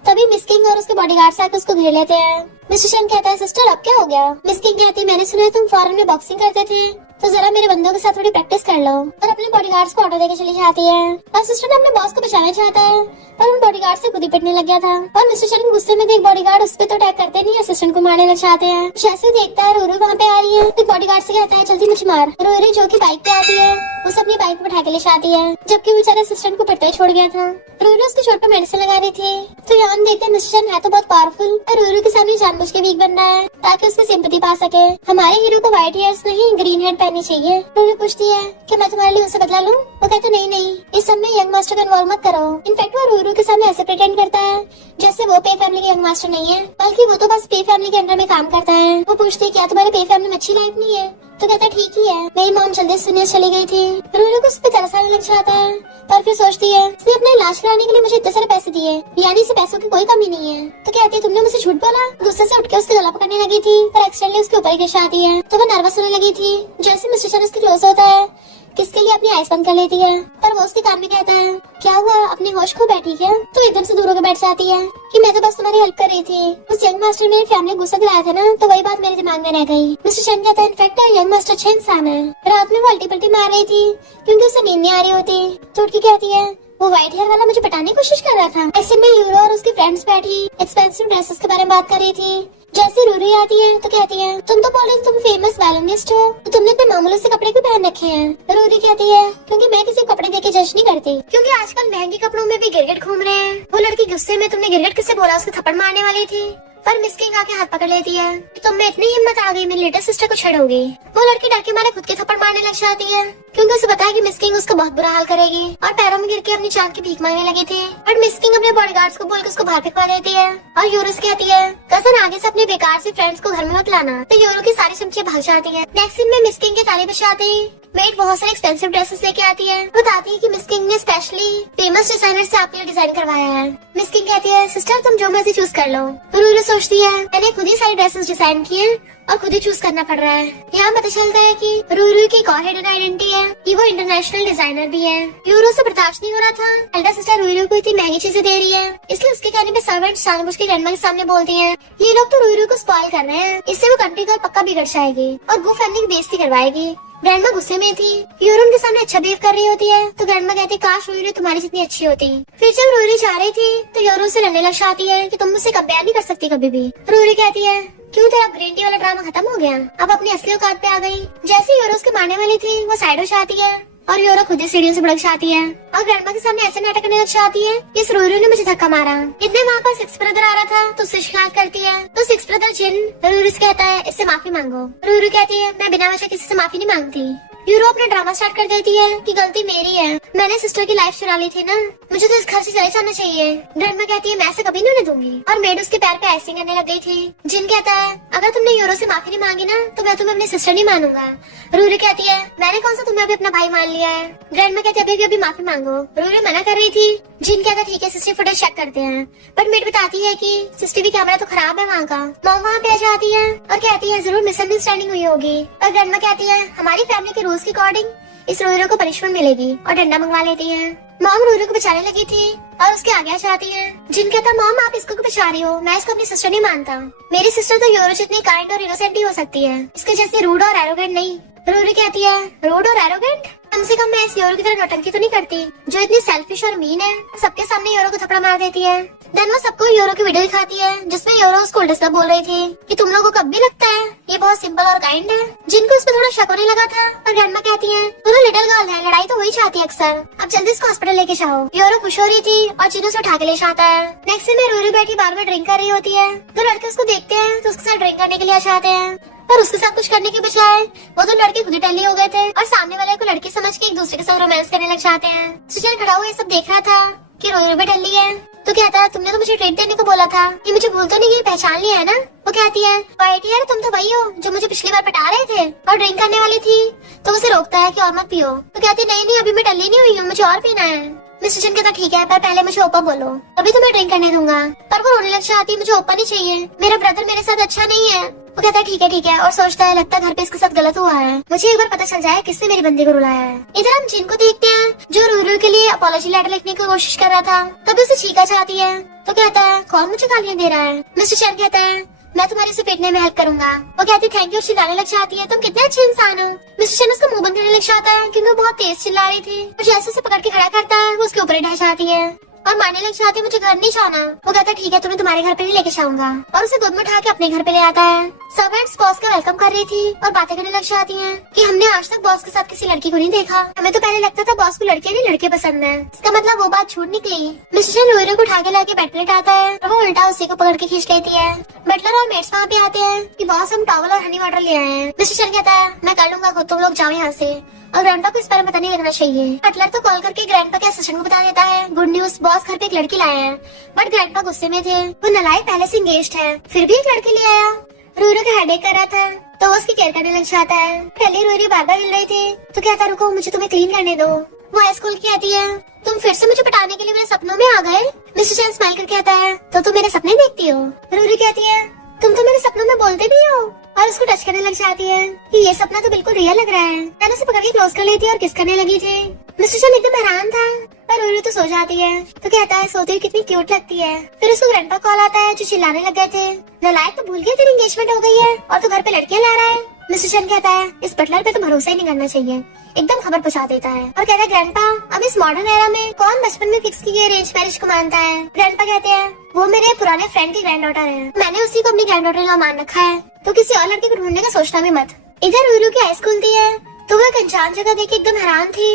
तभी मिस किंग और उसके बॉडीगार्ड्स आकर उसको घेर लेते हैं। मिस्टर कहता है सिस्टर अब क्या हो गया? मिस किंग कहती है मैंने सुना है तुम फॉरेन में बॉक्सिंग करते थे, तो जरा मेरे बंदों के साथ थोड़ी प्रैक्टिस कर लो। और अपने बॉडीगार्ड्स को ऑर्डर देके चली जाती है। असिस्टेंट अपने बॉस को बचाना चाहता है पर उन बॉडीगार्ड से खुद ही पिटने लग गया था। और मिस्टर के गुस्से में देख बॉडीगार्ड उस पे तो अटैक करते नहीं, असिस्टेंट को मारने लग जाते हैं। जैसे देखता है रूरू वहाँ पे आ रही है तो बॉडीगार्ड से कहता है जल्दी मुझे मार। रूरू जो की बाइक पे आती है उसे अपनी बाइक पे बैठा के ले जाती है, जबकि बेचारा असिस्टेंट को पिटते ही छोड़ गया था। रूरू उसके चोट पर मेडिसिन लगा रही थी तो यान देखते हैं मिस्टर है तो बहुत पावरफुल और रूरू के सामने जानबूझ के वीक बन रहा है ताकि उसकी सिंपैथी पा सके। हमारे हीरो को व्हाइट हेयर्स नहीं ग्रीन हेयर पहननी चाहिए। रूरू पूछती है कि मैं तुम्हारे लिए उसे बदला लूं? वो कहता नहीं, इस सब में यंग मास्टर को इन्वॉल्व मत करो। इनफैक्ट वो रूरू के सामने ऐसे प्रिटेंड करता है जैसे वो पे फैमिली के यंग मास्टर नहीं है, बल्कि वो तो बस पे फैमिली के अंडर में काम करता है। वो पूछती है क्या तुम्हारे पे फैमिली में अच्छी लाइफ नहीं है? तो कहता ठीक ही है, मेरी मॉम जल्दी सुनिया चली गई थी। रूरू को उस पे तरस आने लग जाता है पर फिर सोचती है इसने अपना इलाज कराने के लिए मुझे इतने सारे पैसे दिए, यानी इसे पैसों की कोई कमी नहीं है। तो कहती है तुमने मुझसे झूठ बोला। गुस्से से उठ के उसके गला पकड़ने लगी थी पर एक्सीडेंटली उसके ऊपर गिर जाती है तो वो नर्वस होने लगी थी। जैसे मिस्टर उसके क्लोज होता है किसके लिए अपनी आइस बंद कर लेती है पर वो उसके कान में कहता है क्या हुआ अपनी होश खो बैठी क्या? तो एकदम से दूर होकर बैठ जाती है कि मैं तो बस तुम्हारी हेल्प कर रही थी। उस यंग मास्टर ने फैमिली गुस्सा दिलाया था ना तो वही बात मेरे दिमाग में रह गई। मिस्टर शन कहता है इनफैक्ट यंग मास्टर अच्छा इंसान है। रात में वो अल्टी पल्टी मार रही थी क्योंकि उसे नींद नहीं आ रही होती तो उठ के कहती है वो व्हाइट हेयर वाला मुझे पटाने की कोशिश कर रहा था। ऐसे में यूरो और उसकी फ्रेंड्स बैठी एक्सपेंसिव ड्रेसेस के बारे में बात कर रही थी। जैसे रूरी आती है तो कहती है तुम तो बोले तुम फेमस वैलोनिस्ट हो तो तुमने इतने मामूली से कपड़े क्यों पहन रखे हैं? रूरी कहती है क्योंकि मैं किसी कपड़े देख के जज नहीं करती, क्योंकि आजकल महंगे कपड़ों में भी गिरगिट घूम रहे हैं। वो लड़की गुस्से में तुमने गिरगिट किससे बोला उसके थप्पड़ मारने वाली थी पर मिस किंग आके हाथ पकड़ लेती है कि तुम में इतनी हिम्मत आ गई मेरी लिटिल सिस्टर को छेड़ोगी। वो लड़की डर के मारे खुद के थप्पड़ मारने लग जाती है क्योंकि उसे पता है कि मिस किंग उसका बहुत बुरा हाल करेगी और पैरों में गिर के अपनी जान की भीख मांगने लगी थी। बट मिस किंग अपने बॉडीगार्ड्स को बोलकर उसको बाहर फेंकवा देती है और यूरो से कहती है कजन आगे से अपने बेकार से फ्रेंड्स को घर में मत लाना। तो यूरो की सारी चमचियां भाग जाती है। नेक्स्ट सीन में मिस किंग के ताले बजाते ही मेड बहुत सारे एक्सपेंसिव ड्रेसेस लेके आती है। बताती है कि मिस किंग ने स्पेशली फेमस डिजाइनर से आपके लिए डिजाइन करवाया है। मिस किंग कहती है सिस्टर तुम जो मर्जी चूज कर लो। रूरू सोचती है मैंने खुद ही सारी ड्रेसेस डिजाइन की है और खुद ही चूज करना पड़ रहा है। यहाँ पता चलता है कि रूरू की एक और हिडन आइडेंटिटी है कि वो इंटरनेशनल डिजाइनर भी है। यूरो से बर्दाश्त नहीं हो रहा था एल्डर सिस्टर रूरू को इतनी महंगी चीजें दे रही है, इसलिए उसके कहने पे सर्वेंट जानबूझ के ग्रैंडमा के सामने बोलती हैं ये लोग तो रूरू को स्पॉइल कर रहे हैं, इससे वो कंट्री का पक्का बिगड़ जाएगी और गो फैमिली की बेइज्जती करवाएगी। ग्रैंडमा गुस्से में थी। यूरो उनके सामने अच्छा बिहेव कर रही होती है तो ग्रैंडमा कहती काश रूरू तुम्हारी जितनी अच्छी होती। फिर जब रूरू जा रही थी तो यूरो से लड़ने लग जाती है कि तुम मुझसे कब बयान नहीं कर सकती कभी भी। रूरू कहती है क्यों तेरा ग्रीन टी वाला ड्रामा खत्म हो गया, अब अपनी असली औकात पे आ गई। जैसे यूरो उसके मारने वाली थी वो साइड हो जाती है और यूरो खुद ही सीढ़ियों से भड़क जाती है और ग्रैंडमा के सामने ऐसे नाटक करने लग जाती है इस रूरू ने मुझे धक्का मारा। इतने वहाँ पर सिक्स ब्रदर आ रहा था तो उससे शिकायत करती है तो सिक्स ब्रदर जिन रूरू से कहता है इससे माफी मांगो। रूरू कहती है मैं बिना वजह किसी से माफी नहीं मांगती। यूरो अपना ड्रामा स्टार्ट कर देती है कि गलती मेरी है, मैंने सिस्टर की लाइफ चुरा ली थी ना, मुझे तो इस घर से चले जाना चाहिए। ग्रैंडमा कहती है मैं ऐसे कभी नहीं होने दूंगी और मेड उसके पैर पे आइसिंग करने लग गई थी। जिन कहता है अगर तुमने यूरो से माफी नहीं मांगी ना तो मैं तुम्हें अपनी सिस्टर नहीं मानूंगा। रूरू कहती है मैंने कौन सा तुम्हें अभी अपना भाई मान लिया है। ग्रैंडमा कहती है अभी माफी मांगो। रूरू मना कर रही थी। जिन कहता ठीक है सीसीटीवी फुटेज चेक करते हैं बट मेड बताती है कि सीसीटीवी कैमरा तो खराब है वहाँ का। मॉम वहाँ पे आ जाती है और कहती है जरूर मिसअंडरस्टैंडिंग हुई होगी और ग्रैंडमा कहती है हमारी फैमिली के रूल्स के अकॉर्डिंग इस रूरू को पनिशमेंट मिलेगी और डंडा मंगवा लेती है। मॉम रूरू को बचाने लगी थी और उसके आगे आ जाती है। जिन कहता मॉम आप इसको क्यों बचा रही हो, मैं इसको अपनी सिस्टर नहीं मानता। मेरी सिस्टर तो यूरो जितनी काइंड और इनोसेंट ही हो सकती है, इसके जैसे रूड और एरोगेंट नहीं। रूरू कहती है रूड और एरोगेंट, कम से कम मैं इस यूरो की तरह नौटंकी तो नहीं करती जो इतनी सेल्फिश और मीन है। सबके सामने यूरो को थप्पड़ मार देती है। देन वो सबको यूरो की वीडियो दिखाती है जिसमें यूरो उसको उल्टा सीधा बोल रही थी कि तुम लोगों को कब भी लगता है ये बहुत सिंपल और काइंड है। जिनको उस पर थोड़ा शक होने लगा था और ग्रैंडमा कहती है दोनों लिटिल गर्ल है, लड़ाई तो वही चाहती है अक्सर, अब जल्दी इसको हॉस्पिटल लेके जाओ। यूरो खुश हो रही थी और जिन्हों से उठा के ले जाता है। नेक्स्ट में रूरू बैठी बार बार ड्रिंक कर रही होती है तो लड़के उसको देखते हैं तो उसके साथ ड्रिंक करने के लिए आ जाते हैं पर उसके साथ कुछ करने के बजाय वो तो लड़के खुद ही टल्ली हो गए थे और सामने वाले को लड़की समझ के एक दूसरे के साथ रोमांस करने लग जाते हैं। सुजल खड़ा हुआ ये सब देख रहा था कि रूरू भी टल्ली है तो कहता है तुमने तो मुझे ट्रीट देने को बोला था, ये मुझे भूल तो नहीं गई, पहचान लिया है ना। वो कहती है वाइट यार तुम तो वही हो जो मुझे पिछली बार पटा रहे थे और ड्रिंक करने वाली थी। तो उसे रोकता है कि और मत पियो। तो कहती नहीं अभी मैं टल्ली नहीं हुई हूँ, मुझे और पीना है। मिस्टर चंद कहता ठीक है, पर पहले मुझे ओपा बोलो, अभी तो मैं ड्रिंक करने दूंगा। पर वो रोने लग जाती है, मुझे ओपा नहीं चाहिए, मेरा ब्रदर मेरे साथ अच्छा नहीं है। वो कहता है ठीक है और सोचता है लगता है घर पे इसके साथ गलत हुआ है, मुझे एक बार पता चल जाए किसने मेरी बंदी को रुलाया है। इधर हम जिन को देखते हैं जो रूरू के लिए अपॉलॉजी लेटर लिखने की कोशिश कर रहा था, तभी उसे चीका चाहती है। तो कहता है कौन मुझे गालियां दे रहा है। मिस्टर चंद कहता है मैं तुम्हारी उसे पीटने में हेल्प करूंगा। वो कहती थैंक यू, चिल्लाने लग जाती है तुम कितने अच्छे इंसान हो। मिस्टर चंद उसका मुंह बंद करने लग जाता है क्योंकि वो बहुत तेज चिल्ला रही थी। और जैसे उसे पकड़ के खड़ा करता है वो उसके ऊपर ढह जाती है और मारने लग जाती है मुझे घर नहीं जाना। वो कहता है ठीक है तुम्हें तुम्हारे घर पे ही लेके जाऊंगा और उसे गोद में उठा के अपने घर पे ले आता है। सर्वेंट्स बॉस का वेलकम कर रही थी और बातें करने लग जाती हैं कि हमने आज तक बॉस के साथ किसी लड़की को नहीं देखा, हमें तो पहले लगता था बॉस को लड़के नहीं लड़के पसंद है। इसका मतलब वो बात झूठ निकली। मिस्टर चंद रोहिरो को उठा के लाके बेड पे लेटाता है और वो उल्टा उसी को पकड़ के खींच लेती है। बटलर और मेट्स वहाँ पे आते हैं कि बॉस हम टॉवल और हनी वाटर ले आए हैं। मिस्टर चंद कहता है मैं कर लूंगा खुद, तुम लोग जाओ यहाँ से, और ग्रैंडपा को इस बारे में पता नहीं लगना चाहिए। बटलर तो कॉल करके ग्रैंडपा के असिस्टेंट को बता देता है गुड न्यूज, बॉस घर पे एक लड़की लाए हैं। बट ग्रैंडपा गुस्से में थे, वो नलायक पहले से एंगेज्ड है फिर भी एक लड़की ले आया। रूरू का हेडेक कर रहा था तो वो उसकी केयर करने लग जाता है। पहले रूरू बार बार हिल रही थी तो कहता रुको मुझे तुम्हें क्लीन करने दो। वो हाई स्कूल की आती है तुम फिर से मुझे पटाने के लिए मेरे सपनों में आ गए। मिस्टर चैन स्माइल करके कहता है तो तुम मेरे सपने देखती हो। रूरू कहती है तुम तो मेरे सपनों में बोलते भी हो, और उसको टच करने लग जाती है कि ये सपना तो बिल्कुल रियल लग रहा है। मैंने उसे पकड़ के क्लोज कर लेती है और किस करने लगी थी। मिस्टर चैन एकदम हैरान था पर रूरू तो सो जाती है तो कहता है सोती हुई कितनी क्यूट लगती है। फिर उसको ग्रैंडपा कॉल आता है जो चिल्लाने लग गए थे नलायक तो भूल गया तेरी एंगेजमेंट हो गई है और तू घर पे लड़कियां ला रहा है। मिस्टर चैन कहता है इस बटलर पे तो भरोसा ही नहीं करना चाहिए, एकदम खबर पहुंचा देता है और कहता है ग्रैंडपा अब इस मॉडर्न एरा में कौन बचपन में फिक्स की गई अरेंज मैरिज को मानता है। ग्रैंडपा कहते हैं वो मेरे पुराने फ्रेंड की ग्रैंड डॉटर है, मैंने उसी को अपनी ग्रैंड डॉटर इन लॉ मान रखा है, तो किसी और लड़के को ढूंढने का सोचना भी मत। इधर रूरू की हाई स्कूल थी है तो वो एक अनजान जगह देख के एकदम हैरान थी।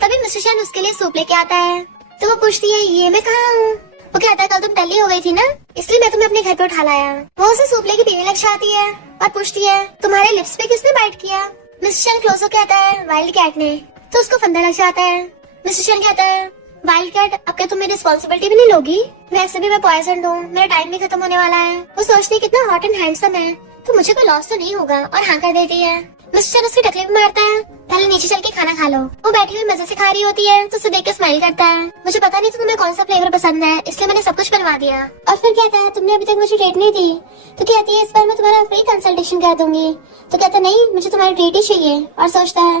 तभी मिस्टर चैन उसके लिए सूप लेके आता है तो वो पूछती है ये मैं कहाँ हूँ। वो कहता है कल तुम टल्ली हो गई थी ना इसलिए मैं तुम्हें अपने घर पे उठा लाया। वो उसे सूप लेके पीने लग जाती है और पूछती है तुम्हारे लिप्स पे किसने बाइट किया। मिस्टर चैन क्लोज होकर कहता है वाइल्ड कैट ने, तो उसको फंदा लग जाता है। मिस्टर चैन कहता है वाइल्ड कैट अब क्या तुम मेरी रिस्पॉन्सिबिलिटी भी नहीं लोगी, वैसे भी मैं पॉइजन हूँ, मेरा टाइम भी खत्म होने वाला है। वो सोचती है कितना हॉट एंड हैंडसम है तो मुझे कोई लॉस तो नहीं होगा और हाँ कर देती है। मिस्टर चैन उसकी टकली भी मारता है पहले नीचे चल के खाना खा लो। वो बैठी हुई मजे से खा रही होती है तो उसे देख के स्माइल करता है मुझे पता नहीं तुम्हें कौन सा फ्लेवर पसंद है इसलिए मैंने सब कुछ बनवा दिया। और फिर कहता है तुमने अभी तक मुझे ट्रीट नहीं दी, तो कहती है इस बार मैं तुम्हारा फ्री कंसल्टेशन कर दूंगी। तो कहता नहीं मुझे तुम्हारी ट्रीट ही चाहिए और सोचता है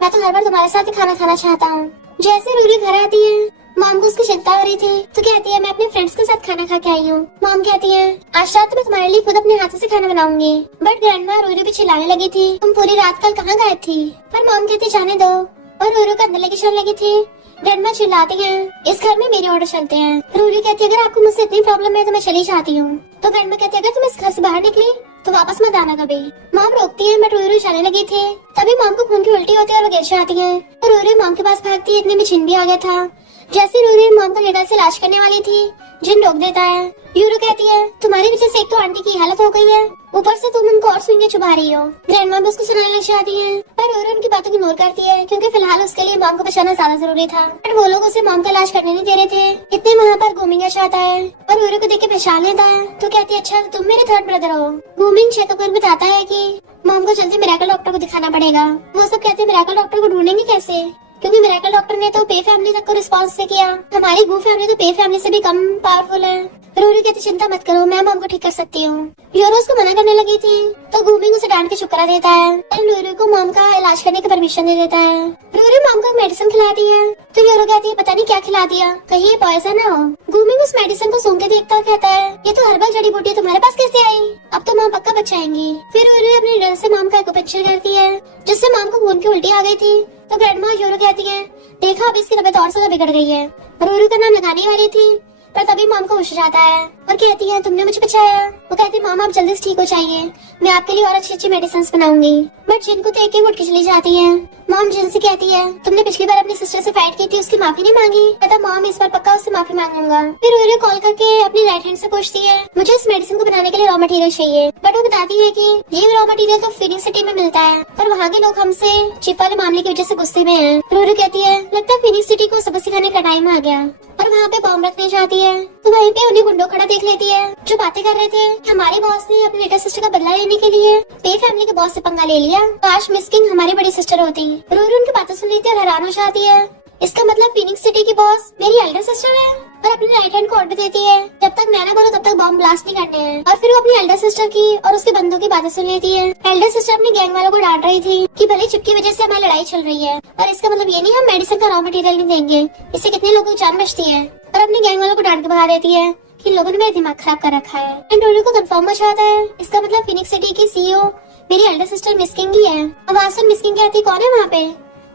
मैं तो हर बार तुम्हारे साथ ही खाना खाना चाहता हूँ। जैसे रूरी घर आती है मॉम को उसकी चिंता हो रही थी तो कहती है मैं अपने फ्रेंड्स के साथ खाना खा के आई हूँ। मॉम कहती है आज रात मैं तुम्हारे लिए खुद अपने हाथों से खाना बनाऊंगी। बट ग्रैंडमा रूरू भी चिल्लाने लगी थी तुम पूरी रात कल कहाँ गायब थी, पर मॉम कहती जाने दो और रूरू को अंदर लेके चलने लगी थी। ग्रैंडमा चिल्लाती है इस घर में मेरे ऑर्डर चलते हैं। रूरू कहती है अगर आपको मुझसे इतनी प्रॉब्लम है तो मैं चली जाती हूँ। तो ग्रैंडमा कहती है अगर तुम इस घर से बाहर निकली तो वापस मत आना कभी। मॉम रोकती है बट रूरू जाने लगी थी। तभी मॉम को खून की उल्टी होती है और वो गिर जाती है और रूरू मॉम के पास भागती है, इतने में जिन भी आ गया था। जैसे रूरू मॉम का लेटर से इलाज करने वाली थी जिन रोक देता है। यूरो कहती है तुम्हारी वजह से एक तो आंटी की हालत हो गई है ऊपर से तुम उनको और सुइयां चुभा रही हो। ग्रैंडमा भी उसको सुनाने लग जाती है पर रूरू उनकी बातों को इग्नोर करती है क्योंकि फिलहाल उसके लिए मॉम को बचाना ज्यादा जरूरी था। पर वो लोग उसे मॉम का इलाज करने नहीं दे रहे थे, इतने वहाँ पर घूमिंग चाहता है और रूरू को देख के पहचान लेता है तो कहती है अच्छा तुम मेरे थर्ड ब्रदर हो। घूमिंग चेकअप पर बताता है की मॉम को जल्दी मिरेकल डॉक्टर को दिखाना पड़ेगा। वो सब कहते हैं मिरेकल डॉक्टर को ढूंढेंगे कैसे, क्योंकि मिरेकल डॉक्टर ने तो पे फैमिली तक को रिस्पॉन्स से किया, हमारी गू फैमिली तो पे फैमिली से भी कम पावरफुल है। रूरू कहती चिंता मत करो मैं मॉम को ठीक कर सकती हूँ। यूरो उसको मना करने लगी थी तो घूमिंग उसे डांट के चुप करा देता है और रूरू को मॉम का इलाज करने की परमिशन दे देता है। रूरू मॉम को मेडिसिन खिलाती है तो यूरो कहती है पता नहीं क्या खिला दिया, कहीं ये पॉइजन ना हो। घूमिंग उस मेडिसिन को सूंघ के देखता और कहता है ये तो हर्बल जड़ी बूटी तुम्हारे पास कैसे आई, अब तो मॉम पक्का बचाएंगी। फिर रूरू अपने डर से मॉम का एक्यूपंक्चर करती है जिससे मॉम को खून की उल्टी आ गई थी। तो ग्रैंडमा यूरो कहती है देखा अब इसकी तबीयत और ज्यादा बिगड़ गई है। रूरू का नाम लगाने वाली थी पर तभी मॉम को होश जाता है और कहती है तुमने मुझे बचाया। वो कहती है मॉम आप जल्दी से ठीक हो जाइए, मैं आपके लिए और अच्छी अच्छी मेडिसिन बनाऊंगी। बट जिन को देख के उठ के चली जाती है। मॉम जिन से कहती है तुमने पिछली बार अपनी सिस्टर से फाइट की थी उसकी माफी नहीं मांगी, कहता मॉम इस बार पक्का उससे माफी मांगूंगा। फिर रूरू कॉल करके अपनी राइट हैंड से पूछती है मुझे इस मेडिसिन को बनाने के लिए रॉ मटेरियल चाहिए। बट वो बताती है कि ये रॉ मटेरियल तो फिनिक्स सिटी में मिलता है पर वहाँ के लोग हमसे चिप वाले मामले की वजह से गुस्से में है। रूरू कहती है लगता है फिनिक्स सिटी को सबक सिखाने का टाइम आ गया और वहाँ पे बॉम्ब रखने जाती है तो वहीं पे उन्हें गुंडों खड़ा देख लेती है जो बातें कर रहे थे कि हमारे बॉस ने अपनी लिटिल सिस्टर का बदला लेने के लिए पे फैमिली के बॉस से पंगा ले लिया, काश मिस किंग हमारी बड़ी सिस्टर होती। रूरू उनकी बातें सुन लेती है और हैरान हो जाती है इसका मतलब फीनिक्स सिटी की बॉस मेरी एल्डर सिस्टर है और अपनी राइट हैंड को ऑर्डर देती है जब तक मैं ना बोलूं तब तक बॉम्ब ब्लास्ट नहीं करने हैं। और फिर वो अपनी एल्डर सिस्टर की और उसके बंदों की बातें सुन लेती है। एल्डर सिस्टर अपनी गैंग वालों को डांट रही थी कि भले चिप की वजह से हमारी लड़ाई चल रही है और इसका मतलब ये नहीं हम मेडिसिन का रॉ मटेरियल नहीं देंगे, इससे कितने लोगों की जान बचती है। और अपनी गैंग वालों को डांट के भगा देती है कि लोगों ने मेरा दिमाग खराब कर रखा है। एंड रोरी को कंफर्म हो जाता है, इसका मतलब फीनिक्स सिटी की सीईओ मेरी एल्डर सिस्टर मिस किंग ही है। अब वहाँ से मिस किंग कहती कौन है वहाँ पे,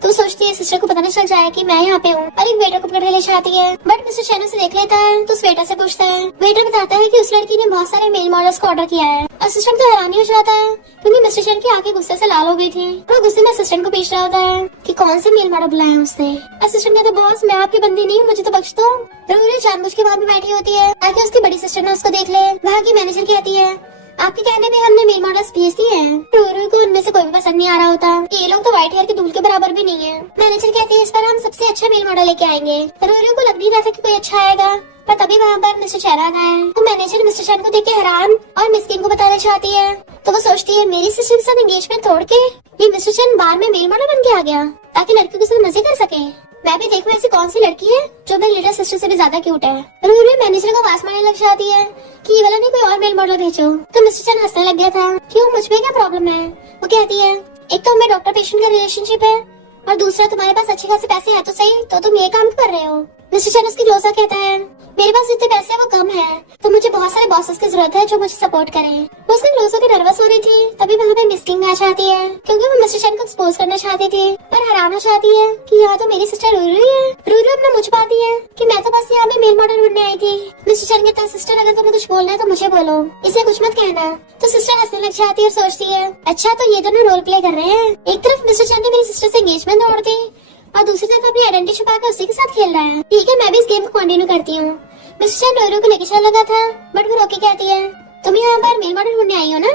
तो सोचती है सिस्टर को पता नहीं चल जाए कि मैं यहाँ पे हूँ और एक वेटर को पकड़ के ले जाती है। बट मिस्टर चैन उसे देख लेता है तो उस वेटर से पूछता है। वेटर बताता है कि उस लड़की ने बहुत सारे मेल मॉडल्स को ऑर्डर किया है। असिस्टेंट तो हैरानी हो जाता है क्योंकि मिस्टर चैन की आंखें गुस्से से लाल हो गई थी। वो गुस्से में असिस्टेंट को पूछ रहा होता है कि कौन से मेल मॉडल बुलाया उसने। असिस्टेंट कहता है बॉस मैं आपकी बंदी नहीं, मुझे तो बख्श दो। रोरी जानबूझ के वहाँ पे बैठी होती है ताकि उसकी बड़ी सिस्टर ने उसको देख ले। वहाँ की मैनेजर कहती है आपके कहने पे हमने मेल मॉडल्स भेज दिए हैं। रोरी को उनमें से कोई भी पसंद नहीं आ रहा होता, ये लोग तो व्हाइट हेयर के धूल के बराबर भी नहीं है। मैनेजर कहती है इस बार हम सबसे अच्छा मेल मॉडल लेके आएंगे। रोरी को लग नहीं रहा था कि कोई अच्छा आएगा, पर तभी वहाँ पर मिस्टर चैन आता है। तो मैनेजर मिस्टर चैन को देख के हैरान और मिस किंग को बताना चाहती है तो वो सोचती है मेरी सिस्टर के साथ एंगेजमेंट तोड़ के ये मिस्टर चैन बार में मेल मॉडल बन के आ गया ताकि लड़कियों के साथ मजे कर सके। मैं भी देखूं ऐसी कौन सी लड़की है जो मेरी लिटिल सिस्टर से भी ज्यादा क्यूट है। रोरी मैनेजर को आवाज मारने लग जाती है कि ये वाला नहीं कोई और मेल मॉडल भेजो। तो मिस्टर चैन हंसने लग गया था क्यों मुझ में क्या प्रॉब्लम है। वो कहती है एक तो हमें डॉक्टर पेशेंट का रिलेशनशिप है और दूसरा तुम्हारे पास अच्छे खासे पैसे है तो सही, तो तुम ये काम कर रहे हो। मिस्टर चैन उसकी क्लोजर कहता है मेरे पास जितने पैसे वो कम है तो मुझे बहुत सारे बॉसेस की जरूरत है जो मुझे सपोर्ट करें। वो उसके क्लोजर के नर्वस हो रही थी तभी वहाँ पे मिस किंग आ जाती है क्योंकि वो मिस्टर चैन को एक्सपोज करना चाहती थी पर हैरान हो जाती है कि यहाँ तो मेरी सिस्टर रूरू है। रूरू अपना मुझ पाती है कि मैं तो बस यहाँ पे मेल मॉडल ढूंढने आई थी। मिस्टर चैन कहता है सिस्टर अगर तुम्हें कुछ बोलना है तो मुझे बोलो, इसे कुछ मत कहना। तो सिस्टर हंसने लग जाती है और सोचती है अच्छा तो ये दोनों रोल प्ले कर रहे हैं। एक तरफ मिस्टर चैन ने मेरी सिस्टर से एंगेजमेंट तोड़ दी और दूसरी तरफ अपनी आइडेंटिटी छुपाकर उसी के साथ खेल रहा है। ठीक है मैं भी इस गेम को कंटिन्यू करती हूँ। मिस्टर चैन रोरू को लेके चल लगा था बट वो रोके कहती है तुम यहाँ पर मेल मॉडल ढूंढने आई हो ना,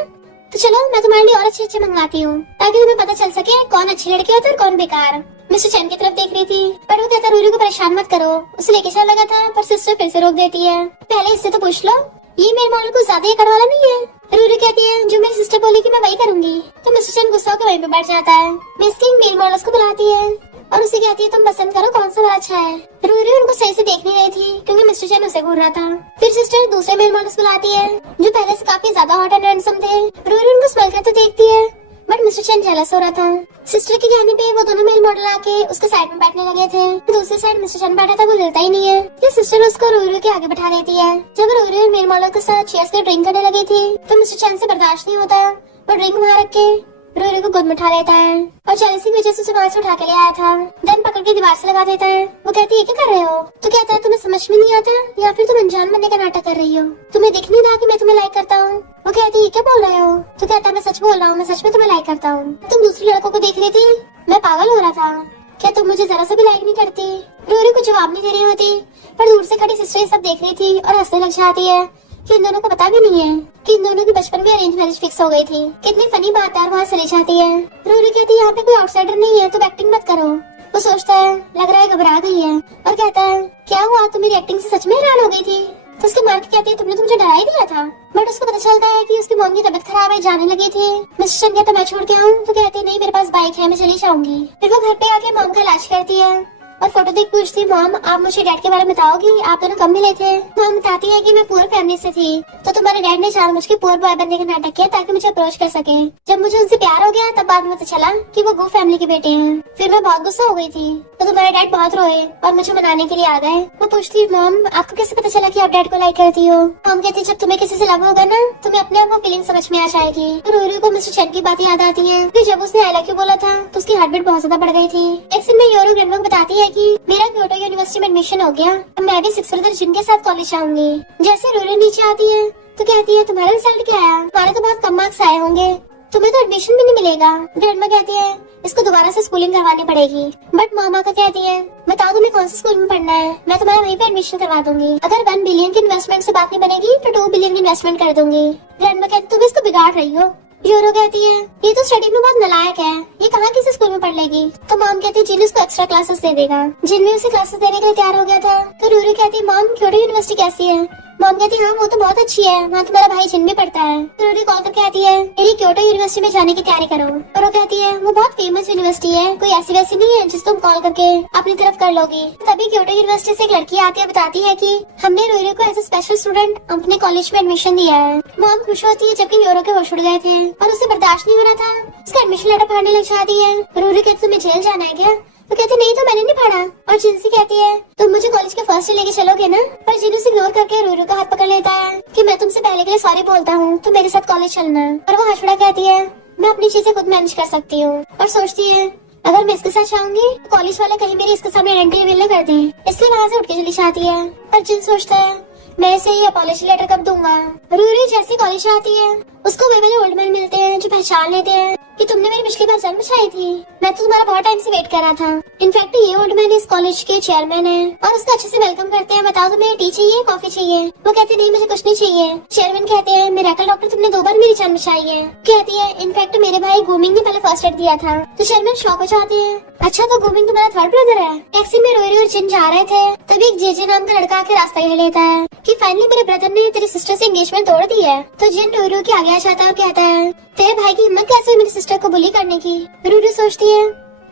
तो चलो मैं तुम्हारे लिए और अच्छे मंगवाती हूँ ताकि तुम्हें पता चल सके कौन अच्छी लड़की होती है और कौन बेकार। मिस्टर चैन की तरफ देख रही थी पर वो कहता रोरू को परेशान मत करो, उसे लेके चल लगा था पर सिस्टर फिर से रोक देती है पहले इससे तो पूछ लो ये मेल मॉडल को ज्यादा एकड़ वाला नहीं है। रूरू कहती है जो मेरी सिस्टर बोलेगी मैं वही करूंगी। तो मिस्टर चैन गुस्सा होकर वहीं पे बैठ जाता है। मिस किंग मेल मॉडल्स को बुलाती है और उसे कहती है तुम पसंद करो कौन सा वाला अच्छा है। रूरू उनको सही से देख नहीं रही थी क्योंकि मिस्टर चैन उसे घूर रहा था। फिर सिस्टर दूसरे मेल मॉडल्स बुलाती है जो पहले से काफी ज्यादा हॉट एंड हैंडसम थे। रूरू उनको स्मेल करते देखती है बट मिस्टर चैन जेलस हो रहा था। सिस्टर के कहने पे वो दोनों मेल मॉडल आके उसके साइड में बैठने लगे थे। दूसरी साइड मिस्टर चैन बैठा था वो हिलता ही नहीं है। ये सिस्टर उसको रूरू के आगे बैठा देती है। जब रूरू मेल मॉडल के साथ चेयर्स पे ड्रिंक करने लगी थी तो मिस्टर चैन से बर्दाश्त नहीं होता, वो ड्रिंक वहाँ रख के रूरू को गोद में उठा लेता है और जेलसी की वजह से उसे वहाँ से उठा के ले आया था। देन पकड़ के दीवार से लगा देता है। वो कहती है क्या कर रहे हो, तो कहता है तुम्हें समझ में नहीं आता या फिर तुम अनजान बनने का नाटक कर रही हो, तुम्हें दिख नहीं रहा कि मैं तुम्हें लाइक करता हूँ। वो कहती है क्या बोल रहे हो, तो कहता है मैं सच बोल रहा हूँ, मैं सच में तुम्हें लाइक करता हूँ। तुम दूसरे लड़कों को देख रही थी, मैं पागल हो रहा था, क्या तुम मुझे जरा सा भी लाइक नहीं करती। रूरू को जवाब नहीं दे रही होती पर दूर से खड़ी सिस्टर ये सब देख रही थी और हंसने लग जाती है कि इन दोनों को पता भी नहीं है कि इन दोनों की बचपन में अरेंज मैरिज फिक्स हो गई थी। कितनी फनी बात है, वहाँ चली जाती है। रूरू कहती है यहाँ पे कोई आउटसाइडर नहीं है तो एक्टिंग मत करो। वो सोचता है लग रहा है घबरा गई है और कहता है क्या हुआ, तुम मेरी एक्टिंग से सच में हैरान हो गई थी। तो उसके माँ कहती है तुमने तो मुझे डरा ही दिया था। बट उसको पता चलता है कि उसकी मॉम की तबीयत खराब है, जाने लगी थी। मिस्टर चैन कहता मैं छोड़ के आऊँ, तो कहती नहीं मेरे पास बाइक है मैं चली जाऊंगी। फिर वो घर पे आके मॉम का इलाज करती है और फोटो देख पूछती मॉम आप मुझे डैड के बारे में बताओगी, आप दोनों कब मिले थे। मॉम बताती है कि मैं पुअर फैमिली से थी तो तुम्हारे डैड ने जानबूझ के पुअर बॉय बनने का नाटक किया ताकि मुझे अप्रोच कर सके। जब मुझे उनसे प्यार हो गया तब बाद में पता चला कि वो गो फैमिली के बेटे हैं। फिर मैं बहुत गुस्सा हो गई थी तो तुम्हारे डैड बहुत रोए और मुझे मनाने के लिए आ गए। वो पूछती मॉम आपको कैसे पता चला कि आप डैड को लाइक करती हो। मॉम कहती जब तुम्हें किसी से लव होगा ना तुम्हें अपने आप वो फीलिंग समझ में आ जाएगी। तो रूरू को मिस्टर चैन की बात याद आती है कि जब उसने आई लव यू बोला था तो उसकी हार्ट बीट बहुत ज्यादा बढ़ गई थी। एक सीन में योरू ग्रैंडमा बताती है कि मेरा क्योटो यूनिवर्सिटी में एडमिशन हो गया, अब मैं भी 6 ब्रदर जिनके साथ कॉलेज जाऊंगी। जैसे रूरू नीचे आती है तो कहती है तुम्हारा रिजल्ट क्या आया, हमारे तो बहुत कम मार्क्स आए होंगे, तुम्हें तो एडमिशन भी नहीं मिलेगा। ग्रैंडमा कहती है इसको दोबारा से स्कूलिंग करवानी पड़ेगी। बट मामा का कहती है बताओ तुम्हें कौन सी स्कूल में पढ़ना है, मैं तुम्हारा वहीं पे एडमिशन करवा दूंगी। अगर 1 बिलियन की इन्वेस्टमेंट से बात नहीं बनेगी तो 2 बिलियन की इन्वेस्टमेंट कर दूंगी। ग्रैंडमा कहती तुम इसको बिगाड़ रही हो। योरो कहती है ये तो स्टडी में बहुत नालायक है, ये कहाँ किसी स्कूल में पढ़ लेगी। तो मॉम कहती है जिन उसको एक्स्ट्रा क्लासेस दे देगा। जिन भी उसे क्लासेस देने के लिए तैयार हो गया था। तो रूरू कहती है मॉम क्योटो यूनिवर्सिटी कैसी है, मॉम कहती है हाँ वो तो बहुत अच्छी है, वहाँ तुम्हारा भाई जिन भी पढ़ता है। तो रूरी कॉल करके आती है मेरी क्योटो यूनिवर्सिटी में जाने की तैयारी करो। और वो कहती है वो बहुत फेमस यूनिवर्सिटी है, कोई ऐसी वैसी नहीं है जिस तुम कॉल करके अपनी तरफ कर लोगी। तभी क्योटो यूनिवर्सिटी से एक लड़की आती है, बताती है कि हमने रूरी को एज ए स्पेशल स्टूडेंट अपने कॉलेज में एडमिशन दिया है। मॉम खुश होती है जबकि यूरो के होश उड़ गए थे और उसे बर्दाश्त नहीं हो रहा था। उसका एडमिशन लेटर पढ़ने लग जाती है। रूरी कहती तुम्हें जेल जाना है क्या? तो कहती नहीं तो मैंने नहीं पढ़ा। और जिनसी कहती है तुम मुझे कॉलेज के फर्स्ट लेके चलोगे ना? पर जिन उसे इग्नोर करके रूरू का हाथ पकड़ लेता है कि मैं तुमसे पहले के लिए सॉरी बोलता हूँ, तो मेरे साथ कॉलेज चलना। और वो हंसड़ा कहती है मैं अपनी चीजें खुद मैनेज कर सकती हूँ। और सोचती है अगर मैं इसके साथ चाहूंगी तो कॉलेज वाले कहीं मेरी इसके सामने आइडेंटिटी रिवील न कर दें, इसलिए वहाँ से उठ के चली जाती है। पर जिन सोचता है मैं इसे ये अपॉलॉजी लेटर कब दूंगा। रूरी जैसे कॉलेज आती है उसको वे वाले ओल्ड मैन मिलते हैं जो पहचान लेते हैं कि तुमने मेरी पिछली बार जान बचाई थी, मैं तो तुम्हारा बहुत टाइम से वेट कर रहा था। इनफैक्ट ये ओल्ड मैन इस कॉलेज के चेयरमैन है और उसका अच्छे से वेलकम करते हैं। बताओ तुम्हें टी चाहिए कॉफी चाहिए? वो कहती नहीं मुझे कुछ नहीं चाहिए। चेयरमैन कहते हैं मिरेकल डॉक्टर तुमने 2 बार मेरी जान बचाई है। कहती है इनफैक्ट मेरे भाई गुमिंग ने पहले फर्स्ट एड दिया था। तो चेयरमैन शॉक हो जाते हैं अच्छा तो गुमिंग तुम्हारा थर्ड ब्रदर है। टैक्सी में रोरी और जिन जा रहे थे तभी एक जेजे नाम का लड़का आके रास्ता घेर लेता है कि फाइनली मेरे ब्रदर ने तेरी सिस्टर से एंगेजमेंट तोड़ दी है। तो जिन रूरू के आगे आ जाता है और कहता है तेरे भाई की हिम्मत कैसे हुई मेरी सिस्टर को बुली करने की? रूरू सोचती है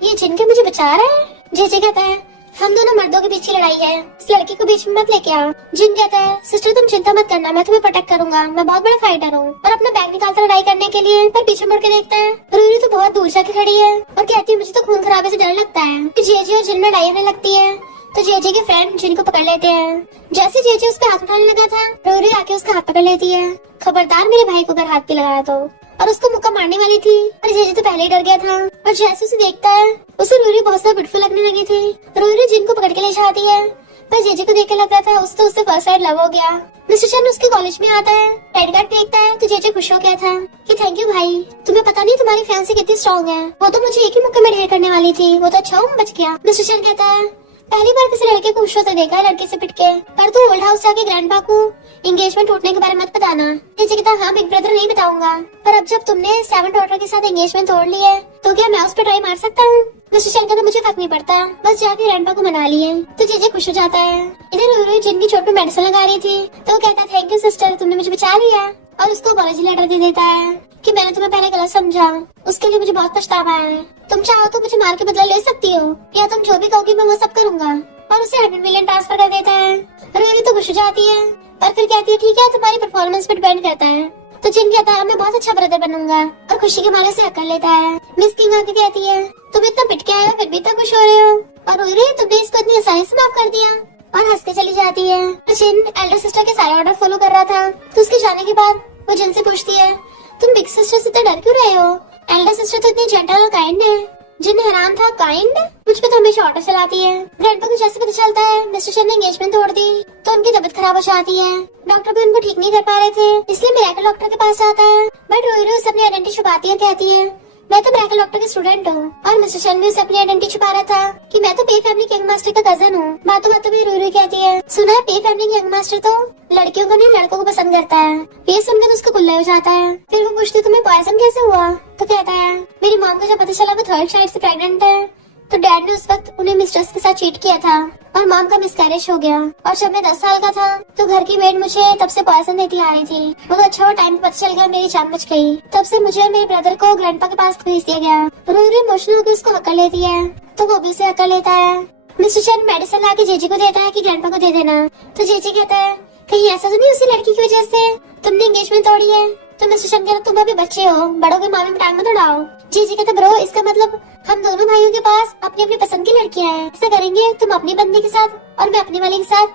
ये जिन के मुझे बचा रहा है। जेजे कहता है हम दोनों मर्दों के बीच की लड़ाई है, इस लड़की को बीच में मत लेके आओ। जिन कहता है सिस्टर तुम चिंता मत करना, मैं तुम्हें प्रोटेक्ट करूंगा, मैं बहुत बड़ा फाइटर हूँ। और अपना बैग निकालता लड़ाई करने के लिए पर पीछे मुड़ के देखता है रूरी तो बहुत दूर जाके खड़ी है और कहती है मुझे तो खून खराबे से डर लगता है। जेजे और जिन में लड़ाई होने लगती है तो जेजे के फ्रेंड जिन को पकड़ लेते हैं। जैसे जेजे उस पर हाथ उठाने लगा था रूरी आके उसका हाथ पकड़ लेती है। खबरदार मेरे भाई को अगर हाथ पे लगाया तो। और उसको मुक्का मारने वाली थी और जेजे तो पहले ही डर गया था। और जैसे उसे देखता है उसे रूरी बहुत ज्यादा ब्यूटीफुल लगने लगी थी। रूरी जिन को पकड़ के ले जाती है पर जेजे को देख के लगता था उससे फर्स्ट साइड लव हो गया। मिस्टर चंद उसके कॉलेज में आता है, रेड कार्ड देखता है तो जेजे खुश हो गया था कि थैंक यू भाई, तुम्हें पता नहीं तुम्हारी फैंसी कितनी स्ट्रॉन्ग है, वो तो मुझे एक ही मुक्के में ढेर करने वाली थी, वो तो अच्छा हूँ बच गया। मिस्टर चंद कहता है पहली बार किसी लड़के को खुश होते देखा है लड़के से पिटके, पर तू ओल्ड हाउस जाके ग्रैंडपा को एंगेजमेंट टूटने के बारे में मत बताना। जेजे कहता हाँ बिग ब्रदर नहीं बताऊंगा, पर अब जब तुमने 7 डॉटर के साथ एंगेजमेंट तोड़ ली है तो क्या मैं उस पर ट्राई मार सकता हूँ? मिस्टर चंद कहता मुझे फर्क नहीं पड़ता, बस जाके ग्रैंडपा को मना लिए। तो जेजे खुश हो जाता है। इधर रूरू जिनकी चोट में मेडिसिन लगा रही थी तो वो कहता थैंक यू सिस्टर तुमने मुझे बचा लिया। और उसको अपॉलॉजी लेटर दे देता है कि मैंने तुम्हें पहले गलत समझा, उसके लिए मुझे बहुत पछतावा है। तुम चाहो तो मुझे मार के बदला ले सकती हो या तुम जो भी कहोगी मैं वो सब करूंगा। और उसे 100 मिलियन ट्रांसफर कर देता है। रूरी तो खुश हो जाती है पर फिर कहती है ठीक है तुम्हारी परफॉर्मेंस पे डिपेंड करता है। तो जिन कहता है मैं बहुत अच्छा ब्रदर बनूंगा और खुशी के मारे से हक कर लेता है। मिस किंग आके कहती है तुम इतना पिट के आए हो फिर भी इतना खुश हो रहे हो, और रूरी तुमने इसको इतनी आसानी से माफ कर दिया। और हंस के चली जाती है। तो जिन एल्डर सिस्टर के सारे ऑर्डर फॉलो कर रहा था तो उसके जाने के बाद वो जिन से पूछती है तुम बिग सिस्टर से इतना डर क्यों रहे हो? एल्डर सिस्टर तो इतनी जेंटल और काइंड है। जिन हैरान था काइंड मुझ पे तो हमेशा ऑटो चलाती है। ग्रैंडपा को जैसे पता चलता है मिस्टर चंद ने एंगेजमेंट तोड़ दी तो उनकी तबीयत खराब हो जाती है। डॉक्टर भी उनको ठीक नहीं कर पा रहे थे इसलिए मिरेकल डॉक्टर के पास आता है। बट रूरू उसे अपनी आइडेंटिटी छुपाती है, कहती है मैं तो मिरेकल डॉक्टर की स्टूडेंट हूँ। और मिस्टर चंद भी उसे अपनी आइडेंटिटी छुपा रहा था कि मैं तो पे फैमिली के यंग मास्टर का कजन हूँ। बातों बातों में रूरू कहती है सुना है पे फैमिली के यंग मास्टर तो लड़कियों को नहीं लड़कों को पसंद करता है। ये सुनकर उसको गुल्ला हो जाता है। फिर वो पूछती तुम्हें पॉइजन कैसे हुआ? तो कहता है मेरी मॉम को जब पता चला वो 3rd चाइल्ड से प्रेग्नेंट है तो डैड ने उस वक्त उन्हें मिस्ट्रेस के साथ चीट किया था और मॉम का मिसकैरेज हो गया। और जब मैं 10 साल का था तो घर की मेड मुझे तब से पॉइजन देती आ रही थी। बहुत अच्छा टाइम पता चल गया मेरी जान बच गई। तब से मुझे और मेरे ब्रदर को ग्रैंडपा के पास भेज दिया गया। रूरी इमोशनल होकर उसको हक लेती है तो वो भी उसे हक लेता है। मिस्टर चंद मेडिसिन लाके जेजे को देता है कि ग्रैंडपा को दे देना। तो जेजे कहता है कहीं ऐसा तो नहीं उसी लड़की की वजह से तुमने एंगेजमेंट तोड़ी है? तो मिस्टर चंद कहता तुम अभी बच्चे हो, बड़ों के मामले में टांग मत उड़ाओ। जेजे कहता ब्रो इसका मतलब हम दोनों भाइयों के पास अपनी अपनी पसंद की लड़कियां हैं, ऐसा करेंगे तुम अपनी बंदी के साथ और मैं अपने वाले के साथ,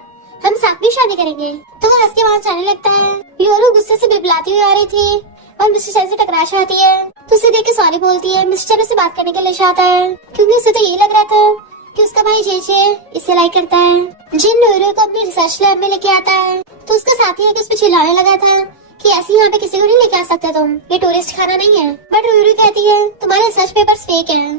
हम साथ में शादी करेंगे। तो वो हंस के वहाँ जाने लगता है। योरू गुस्से से बिलबिलाती हुई आ रही थी और मिस्टर चंद से टकरा जाती है तो उसे देख के सॉरी बोलती है। मिस्टर चंद उसे बात करने के लिए चाहता है क्योंकि उसे तो यही लग रहा था कि उसका भाई जेजे इसे लाइक करता है। जिन योरू को अपनी रिसर्च लैब में लेके आता है तो उसका साथी है कि उस पर चिल्लाने लगा था कि ऐसे यहाँ पे किसी को नहीं लेके आ सकते तुम, ये टूरिस्ट खाना नहीं है। बट रूरू कहती है तुम्हारे रिसर्च पेपर्स फेक हैं।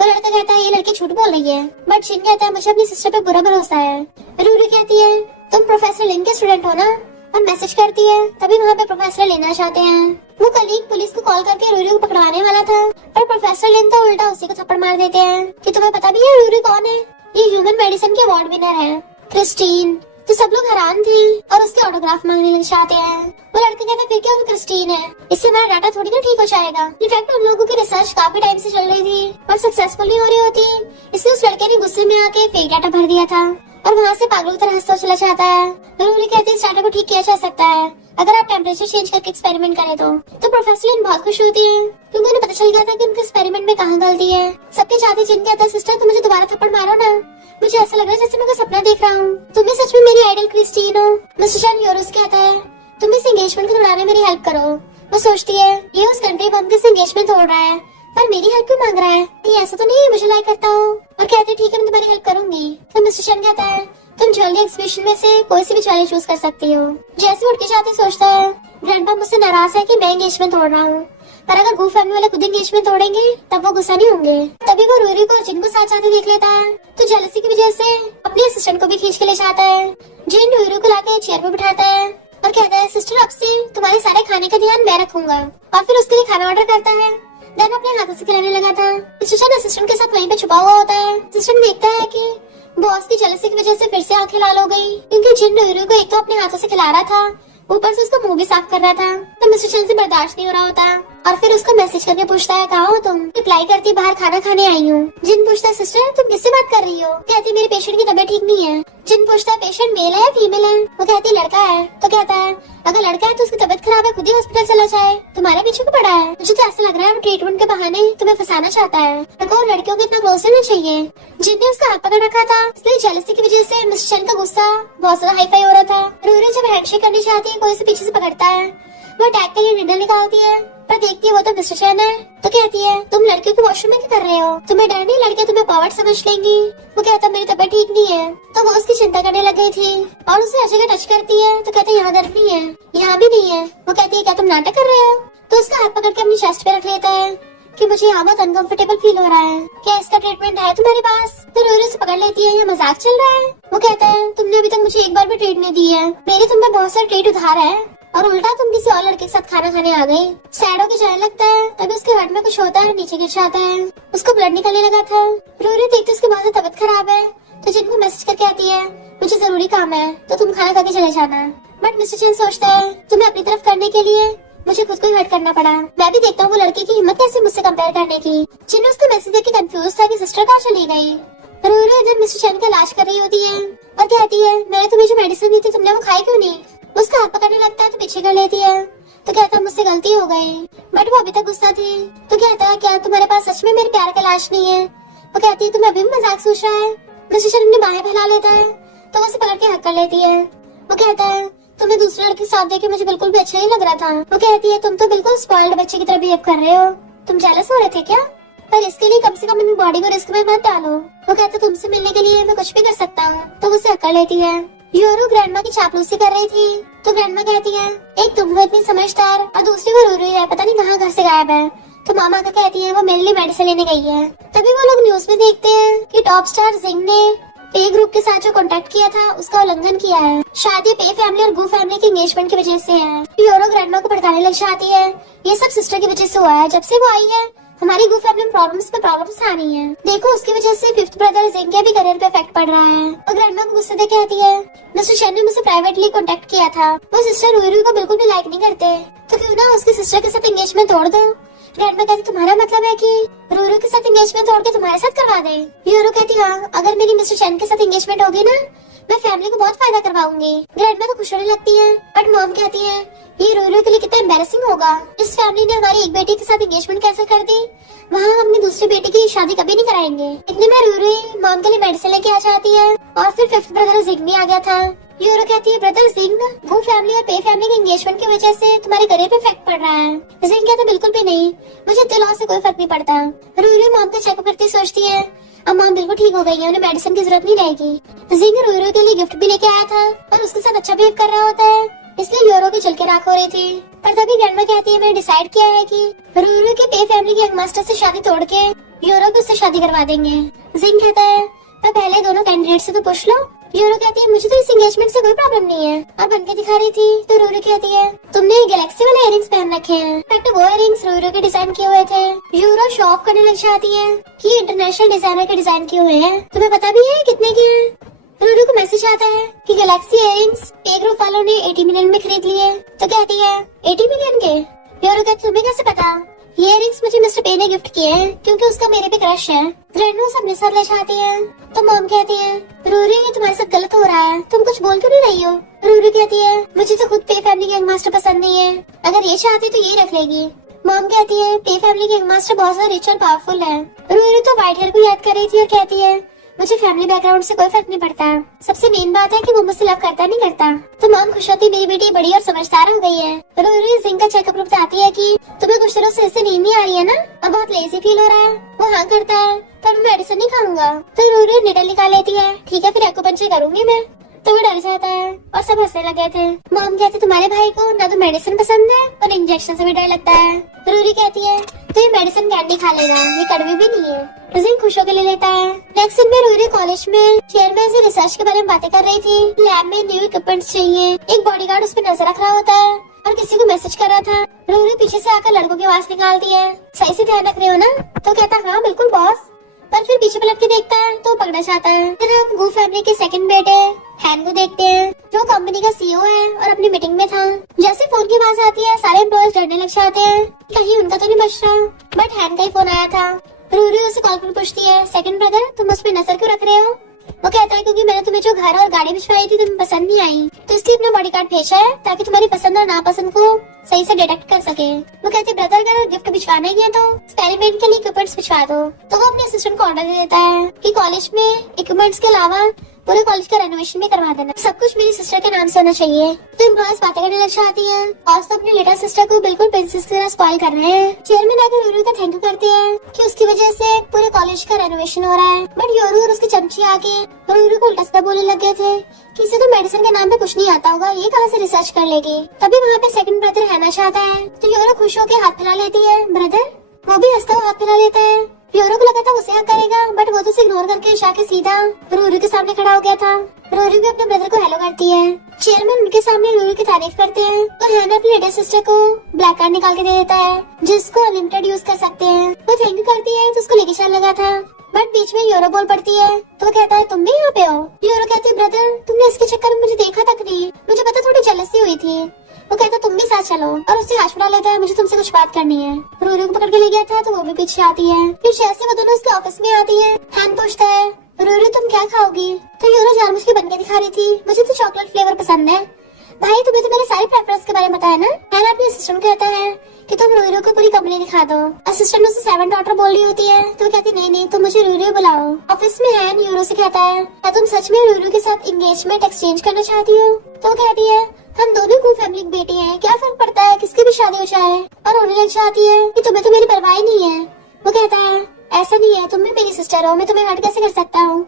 वो लड़का कहता है ये लड़की झूठ बोल रही है। बट जिन कहता है मुझे अपनी सिस्टर पे बुरा भरोसा है। रूरू कहती है तुम प्रोफेसर लिन के स्टूडेंट हो ना? और मैसेज करती है तभी वहाँ पे प्रोफेसर लेना चाहते हैं। वो कलीग पुलिस को कॉल करके रूरू को पकड़वाने वाला था पर प्रोफेसर लिन तो उल्टा उसी को थप्पड़ मार देते हैं कि तुम्हें पता भी है रूरू कौन है? ये ह्यूमन मेडिसिन के अवार्ड विनर है, क्रिस्टीन तो सब लोग हैरान थे और उसके ऑटोग्राफ मांगने लग जाते हैं। वो लड़का कहता है फिर क्या, वो क्रिस्टीन है, इससे हमारा डाटा थोड़ी ना ठीक हो जाएगा। इनफैक्ट उन लोगों की रिसर्च काफी टाइम से चल रही थी और सक्सेसफुल नहीं हो रही होती, इसलिए उस लड़के ने गुस्से में आके फेक डाटा भर दिया था और वहाँ से पागलों की तरह हंसता चला जाता है। रूरी कहती है इस डाटा को ठीक किया जा सकता है अगर आप टेम्परेचर चेंज करके एक्सपेरिमेंट करें तो प्रोफेसर लिन बहुत खुश होती है क्योंकि उन्हें पता चल गया था कि उनके एक्सपेरिमेंट में कहाँ गलती है। सबके चाहते जिन कहता है सिस्टर तुम मुझे दोबारा थप्पड़ मारो ना, मुझे ऐसा लग रहा है जैसे मैं कोई सपना देख रहा हूँ, तुम भी सच में मेरी आइडल क्रिस्टीन हो। मिस्टर शन यूरोस कहता है तुम इस एंगेजमेंट को तोड़ाने में मेरी हेल्प करो। वो सोचती है ये उस कंट्री बम के एंगेजमेंट तोड़ रहा है पर मेरी हेल्प क्यों मांग रहा है, ये ऐसा तो नहीं है मुझे लाइक करता हो। और कहते ठीक है मैं तुम्हारी हेल्प करूंगी। तो मिस्टर शन कहता है तुम ज्वेलरी एग्जीबिशन में से कोई सी भी ज्वेलरी चूज कर सकती हो। जैसे उठ के जाते सोचता है ग्रैंडपा मुझसे नाराज है कि मैं एंगेजमेंट तोड़ रहा हूँ, पर अगर गू फैमिली वाले खुद एंगेजमेंट तोड़ेंगे तब वो गुस्सा नहीं होंगे। तभी वो रूरी को और जिन को साथ जाते देख लेता है तो जेलसी की वजह से अपने असिस्टेंट को भी खींच के ले जाता है। जिन रूरी को लाके चेयर पे बिठाता है और कहता है सिस्टर अब से तुम्हारे सारे खाने का ध्यान मैं रखूंगा, और फिर उसके लिए खाना ऑर्डर करता है। देन अपने हाथों से खिलाने लगा था। असिस्टेंट के साथ वहीं पे छुपा हुआ होता है। असिस्टेंट देखता है कि बॉस की जेलसी की वजह से फिर से आंखें लाल हो गई क्योंकि जिन रूरी को एक तो अपने हाथों से खिला रहा था ऊपर से उसका मुंह भी साफ कर रहा था। तो मिस्टर शन से बर्दाश्त नहीं हो रहा होता और फिर उसको मैसेज करके पूछता है कहाँ हो तुम। रिप्लाई करती बाहर खाना खाने आई हूँ। जिन पूछता है सिस्टर तुम किससे बात कर रही हो, कहती मेरे पेशेंट की तबीयत ठीक नहीं है। जिन पूछता है पेशेंट मेल है या फीमेल है, वो कहती लड़का है। तो कहता है अगर लड़का है तो उसकी तबीयत खराब है खुद ही हॉस्पिटल चला जाए, तुम्हारे पीछे को पड़ा है। मुझे तो ऐसा लग रहा है ट्रीटमेंट के बहाने तुम्हें फंसाना चाहता है, और लड़कियों को इतना क्लोज होना चाहिए। जिन ने उसका हाथ पकड़ रखा था इसलिए जेलसी की वजह से मिस्टर शन का गुस्सा बहुत ज्यादा हाई फाई हो रहा था। रूरी जब हैंडशेक करनी चाहती है कोई से पीछे से पकड़ता है, वो अटैक के लिए निडल निकालती है पर देखती है वो तो मिस्टर शन है। तो कहती है तुम लड़कियों को वॉशरूम में क्या कर रहे हो, तुम्हें डर नहीं लड़के तुम्हें पावर्ड समझ लेंगी। वो कहता मेरी तबीयत ठीक नहीं है। तो वो उसकी चिंता करने लग गई थी और उसे हर जगह टच करती है तो कहते यहाँ दर्द नहीं है, यहाँ भी नहीं है। वो कहती है क्या तुम नाटक कर रहे हो। तो उसका हाथ पकड़ के अपनी चेस्ट पे रख लेता है कि मुझे यहाँ बहुत अनकंफर्टेबल फील हो रहा है, क्या इसका ट्रीटमेंट है तुम्हारे पास। तो रूरी उसे पकड़ लेती है, ये मजाक चल रहा है। वो कहता है तुमने अभी तक मुझे एक बार भी ट्रीट नहीं दी है, मेरे तुम पे बहुत सारे ट्रीट उधार है और उल्टा तुम किसी और लड़के के साथ खाना खाने आ गई। सैड होके जाने लगता है तभी उसके हार्ट में कुछ होता है, नीचे गिर जाता है, उसको ब्लड निकलने लगा था। रूरी देखती उसकी बहुत तबीयत खराब है तो जिनको मैसेज करके आती है मुझे जरूरी काम है तो तुम खाना खा के चले जाना। बट मिस्टर चैन सोचता है तुम्हें अपनी तरफ करने के लिए मुझे खुद को ही हर्ट करना पड़ा। मैं भी देखता हूँ वो लड़के की हिम्मत कैसे मुझसे कंपेयर करने की। जिन उसका मैसेज देख के कंफ्यूज था कि सिस्टर कहाँ चली गई। रूरी जब मिस्टर चैन का इलाज कर रही होती है और कहती है मैंने तुम्हें जो मेडिसिन दी थी तुमने वो खाई क्यों नहीं। उसका हाथ पकड़ने लगता है तो पीछे कर लेती है। तो कहता मुझसे गलती हो गई, बट वो अभी तक गुस्सा थी। तो कहता है क्या तुम्हारे पास सच में मेरे प्यार का इलाज नहीं है। वो कहती है तुम्हें अभी भी मजाक सोच रहा है। मिस्टर चैन अपनी बाहें फैला लेता है तो उसे पकड़ के हक कर लेती है। वो कहता है तुम्हें दूसरे लड़के के साथ देखे मुझे बिल्कुल भी अच्छा नहीं लग रहा था। वो कहती है तुम तो बिल्कुल स्पॉइल्ड बच्चे की तरह बिहेव कर रहे हो, तुम जेलस हो रहे थे क्या, पर इसके लिए कम से कम अपनी बॉडी को रिस्क में मत डालो। वो कहता तुमसे मिलने के लिए मैं कुछ भी कर सकता हूँ। तो उसे हक कर लेती है। यूरो ग्रैंडमा की चापलूसी कर रही थी तो ग्रैंडमा कहती है एक तुम हो इतनी समझदार और दूसरी वो रूरी है, पता नहीं कहाँ घर से गायब है। तो मामा का कहती है वो मेरे लिए मेडिसिन लेने गई है। तभी वो लोग न्यूज में देखते हैं कि टॉप स्टार जिंग ने पे ग्रुप के साथ जो कॉन्टेक्ट किया था उसका उल्लंघन किया है। शायद ये पे फैमिली और गू फैमिली की एंगेजमेंट की वजह से है। यूरो ग्रैंडमा को भड़काने लग जाती है ये सब सिस्टर की वजह से हुआ है, जब से वो आई है हमारी गू फैमिली में प्रॉब्लम्स पे प्रॉब्लम्स आ रही हैं। देखो उसकी वजह से फिफ्थ ब्रदर जिंग के भी करियर पे इफेक्ट पड़ रहा है। और ग्रैंडमा को गुस्से देके आती है मिस्टर शन ने मुझे प्राइवेटली कांटेक्ट किया था, वो सिस्टर रूरी को बिल्कुल भी लाइक नहीं करते, तो क्यों ना उसकी सिस्टर के साथ एंगेजमेंट तोड़ दो। ग्रैंडमा कहती तुम्हारा मतलब है कि रूरू के साथ एंगेजमेंट तोड़ के तुम्हारे साथ करवा दे। यूरो कहती हाँ अगर मेरी मिस्टर शन के साथ एंगेजमेंट होगी ना मैं फैमिली को बहुत फायदा करवाऊंगी। ग्रैंडमा तो खुश होने लगती है बट मॉम कहती है ये रूरू के लिए कितना एम्बैरेसिंग होगा, इस फैमिली ने हमारी एक बेटी के साथ एंगेजमेंट कैसे कर दी, वहाँ हम अपनी दूसरी बेटी की शादी कभी नहीं कराएंगे। इतने में रूरू मॉम के लिए मेडिसिन लेके आ जाती है और फिर फिफ्थ ब्रदर जिंग भी आ गया था। यूरो कहती है ब्रदर जिंग वो फैमिली और पे फैमिली के एंगेजमेंट की वजह से तुम्हारे करियर पे इफेक्ट पड़ रहा है। जिंग कहता बिल्कुल भी नहीं, मुझे इतने लॉस से कोई फर्क नहीं पड़ता। रूरू मॉम को चेकअप करती सोचती है अब मॉम बिल्कुल ठीक हो गई है, उन्हें मेडिसिन की जरूरत नहीं रहेगी। जिंग रूरू के लिए गिफ्ट भी लेके आया था और उसके साथ अच्छा बिहेव कर रहा होता है, इसलिए यूरो की चल के राख हो रही थी। पर तभी ग्रैंडमा कहती है मैंने डिसाइड किया है कि रूरू के पे फैमिली के यंग मास्टर से शादी तोड़ के यूरो को उससे शादी करवा देंगे। जिंग कहता है तो पहले दोनों कैंडिडेट से तो पूछ लो। यूरो कहती है मुझे तो इस एंगेजमेंट से कोई प्रॉब्लम नहीं है। अब बन के दिखा रही थी तो रूरू कहती है तुमने गैलेक्सी वाले इयरिंग्स पहन रखे हैं, बट वो इयरिंग्स रूरू के डिजाइन किए हुए थे। यूरो शो ऑफ करने लग जाती है कि इंटरनेशनल डिजाइनर के डिजाइन किए हुए हैं, तुम्हें पता भी है कितने के हैं। रूरू को मैसेज आता है कि गैलेक्सी इयररिंग्स पे ग्रुप वालों ने 80 मिलियन में खरीद लिए। तो कहती है 80 मिलियन के? योरो कहती तुम्हें कैसे पता? ये इयररिंग्स मुझे मिस्टर पे ने गिफ्ट किए हैं क्योंकि उसका मेरे पे क्रश है। ग्रैंडमॉम अपने साथ ले जाती है। तो मॉम कहती है रूरू ये तुम्हारे साथ गलत हो रहा है, तुम कुछ बोल क्यों नहीं रही हो? रूरू कहती है मुझे तो खुद पे फैमिली गैंग मास्टर पसंद नहीं है, अगर ये चाहती तो ये रख लेगी। मॉम कहती है पे फैमिली गैंग मास्टर बहुत ज्यादा रिच और पावरफुल है। रूरू तो व्हाइट हेयर को याद कर रही थी और कहती है मुझे फैमिली बैकग्राउंड से कोई फर्क नहीं पड़ता, सबसे मेन बात है कि वो मुझसे लव करता नहीं करता। तो मॉम खुश होती मेरी बेटी बड़ी और समझदार हो गई है। रूरू जिंक का चेकअप बताती है कि तुम्हें कुछ दिनों से इससे नींद नहीं आ रही है ना, अब बहुत लेजी फील हो रहा है। वो हाँ करता है तो मैं मेडिसिन नहीं खाऊंगा। तो रूरू निडल निकाल लेती है, ठीक है फिर एक्यूपंक्चर करूंगी मैं। तो वो डर जाता है और सब हंसने लगे थे। मॉम कहती तुम्हारे भाई को ना तो मेडिसिन पसंद है और इंजेक्शन से भी डर लगता है। रूरी कहती है तो ये मेडिसिन कैंडी खा लेना, ये कड़वी भी नहीं है। जिंक खुश होकर ले लेता है। नेक्स्ट दिन में रूरी कॉलेज में चेयरमैन से रिसर्च के बारे में बातें कर रही थी। लैब में न्यू इक्विपमेंट्स चाहिए। एक बॉडीगार्ड उस पर नजर रख रहा होता है और किसी को मैसेज कर रहा था। रूरी पीछे से आकर लड़कों की आवाज निकालती है, सही से ध्यान रख रहे हो ना? तो कहता हाँ बिल्कुल बॉस। पर फिर पीछे पलट के देखता है तो पकड़ा जाता है। फिर हम गू फैमिली के सेकंड बेटे हैन को देखते हैं जो कंपनी का सीईओ है और अपनी मीटिंग में था। जैसे फोन की आवाज आती है सारे एम्प्लॉयज डरने लग जाते हैं, कहीं उनका तो नहीं बच रहा। बट हैन का ही फोन आया था। रूरी उसे कॉल पर पूछती है सेकंड ब्रदर तुम उस पर नजर क्यों रख रहे हो? वो कहता है क्योंकि मैंने तुम्हें जो घर और गाड़ी भिजवाई थी तुम्हें पसंद नहीं आई, तो इसलिए अपना बॉडीगार्ड भेजा है ताकि तुम्हारी पसंद और नापसंद को सही से डिटेक्ट कर सके। वो कहते ब्रदर अगर गिफ्ट भिजवाना ही है तो एक्सपेरिमेंट के लिए इक्विपमेंट्स भिजवा दो। तो वो अपने असिस्टेंट को ऑर्डर दे देता है कि कॉलेज में इक्विपमेंट्स के अलावा पूरे कॉलेज का रेनोवेशन भी करवा देना, सब कुछ मेरी सिस्टर के नाम से होना चाहिए। तो एम्प्लॉयज बातें करने लग जाती है और तो अपनी लिटिल सिस्टर को बिल्कुल प्रिंसेस की तरह स्पॉइल कर रहे हैं। चेयरमैन आकर यूरू का थैंक यू करते हैं कि उसकी वजह से पूरे कॉलेज का रेनोवेशन हो रहा है। बट यूरू और उसकी चमची आके यूरू को उल्टा सीधा बोलने लग गए थे कि इसे तो मेडिसिन के नाम पे कुछ नहीं आता होगा, ये कहाँ से रिसर्च कर लेगी। तभी वहाँ पे सेकंड ब्रदर हैना चाहता है तो यूरू खुश होकर हाथ फैला लेती है। ब्रदर वो भी हंसता हुआ हाथ फैला लेता है। यूरो को लगा था उसे हक करेगा बट वो तो उसे इग्नोर करके जाके सीधा रूरू के सामने खड़ा हो गया था। रूरू भी अपने ब्रदर को हेलो करती है। चेयरमैन उनके सामने रूरू की तारीफ करते हैं तो हैना अपनी लिटिल सिस्टर को ब्लैक कार्ड निकाल के दे देता है जिसको अनलिमिटेड यूज कर सकते हैं। वो थैंक यू करती है तो उसको लेके चल लगा था बट बीच में यूरो बोल पड़ती है तो वो कहता है तुम भी यहाँ पे हो? यूरो कहती है ब्रदर तुमने इसके चक्कर में मुझे देखा तक नहीं, मुझे पता थोड़ी जेलसी हुई थी। वो कहता तुम भी साथ चलो और उससे हाथ उड़ा लेता है, मुझे तुमसे कुछ बात करनी है। रूरू को पकड़ के ले गया था तो वो भी पीछे आती है। फिर जैसे वो दोनों उसके ऑफिस में आती है हैन पूछता है रूरू तुम क्या खाओगी? तो यूरो जानबूझ के बनके दिखा रही थी मुझे तो चॉकलेट फ्लेवर पसंद है। भाई तुम्हें तो मेरे सारे प्रेफरेंस के बारे में बताया ना। हैन अपने असिस्टेंट कहता है कि तुम रूरू को पूरी कंपनी दिखा दो। असिस्टेंट उसे 7 डॉटर बोल रही होती है तो कहती नहीं तुम मुझे रूरू बुलाओ। ऑफिस में हैन यूरो से कहता है क्या तुम सच में रूरू के साथ एंगेजमेंट एक्सचेंज करना चाहती हो? तो कहती है हम दोनों को फैमिली की बेटी हैं, क्या फर्क पड़ता है किसकी भी शादी हो जाए। और रोने लग जाती है कि तुम्हें तो मेरी परवाह ही नहीं है। वो कहता है ऐसा नहीं है, तुम भी मेरी सिस्टर हो, मैं तुम्हें हर्ट कैसे कर सकता हूँ,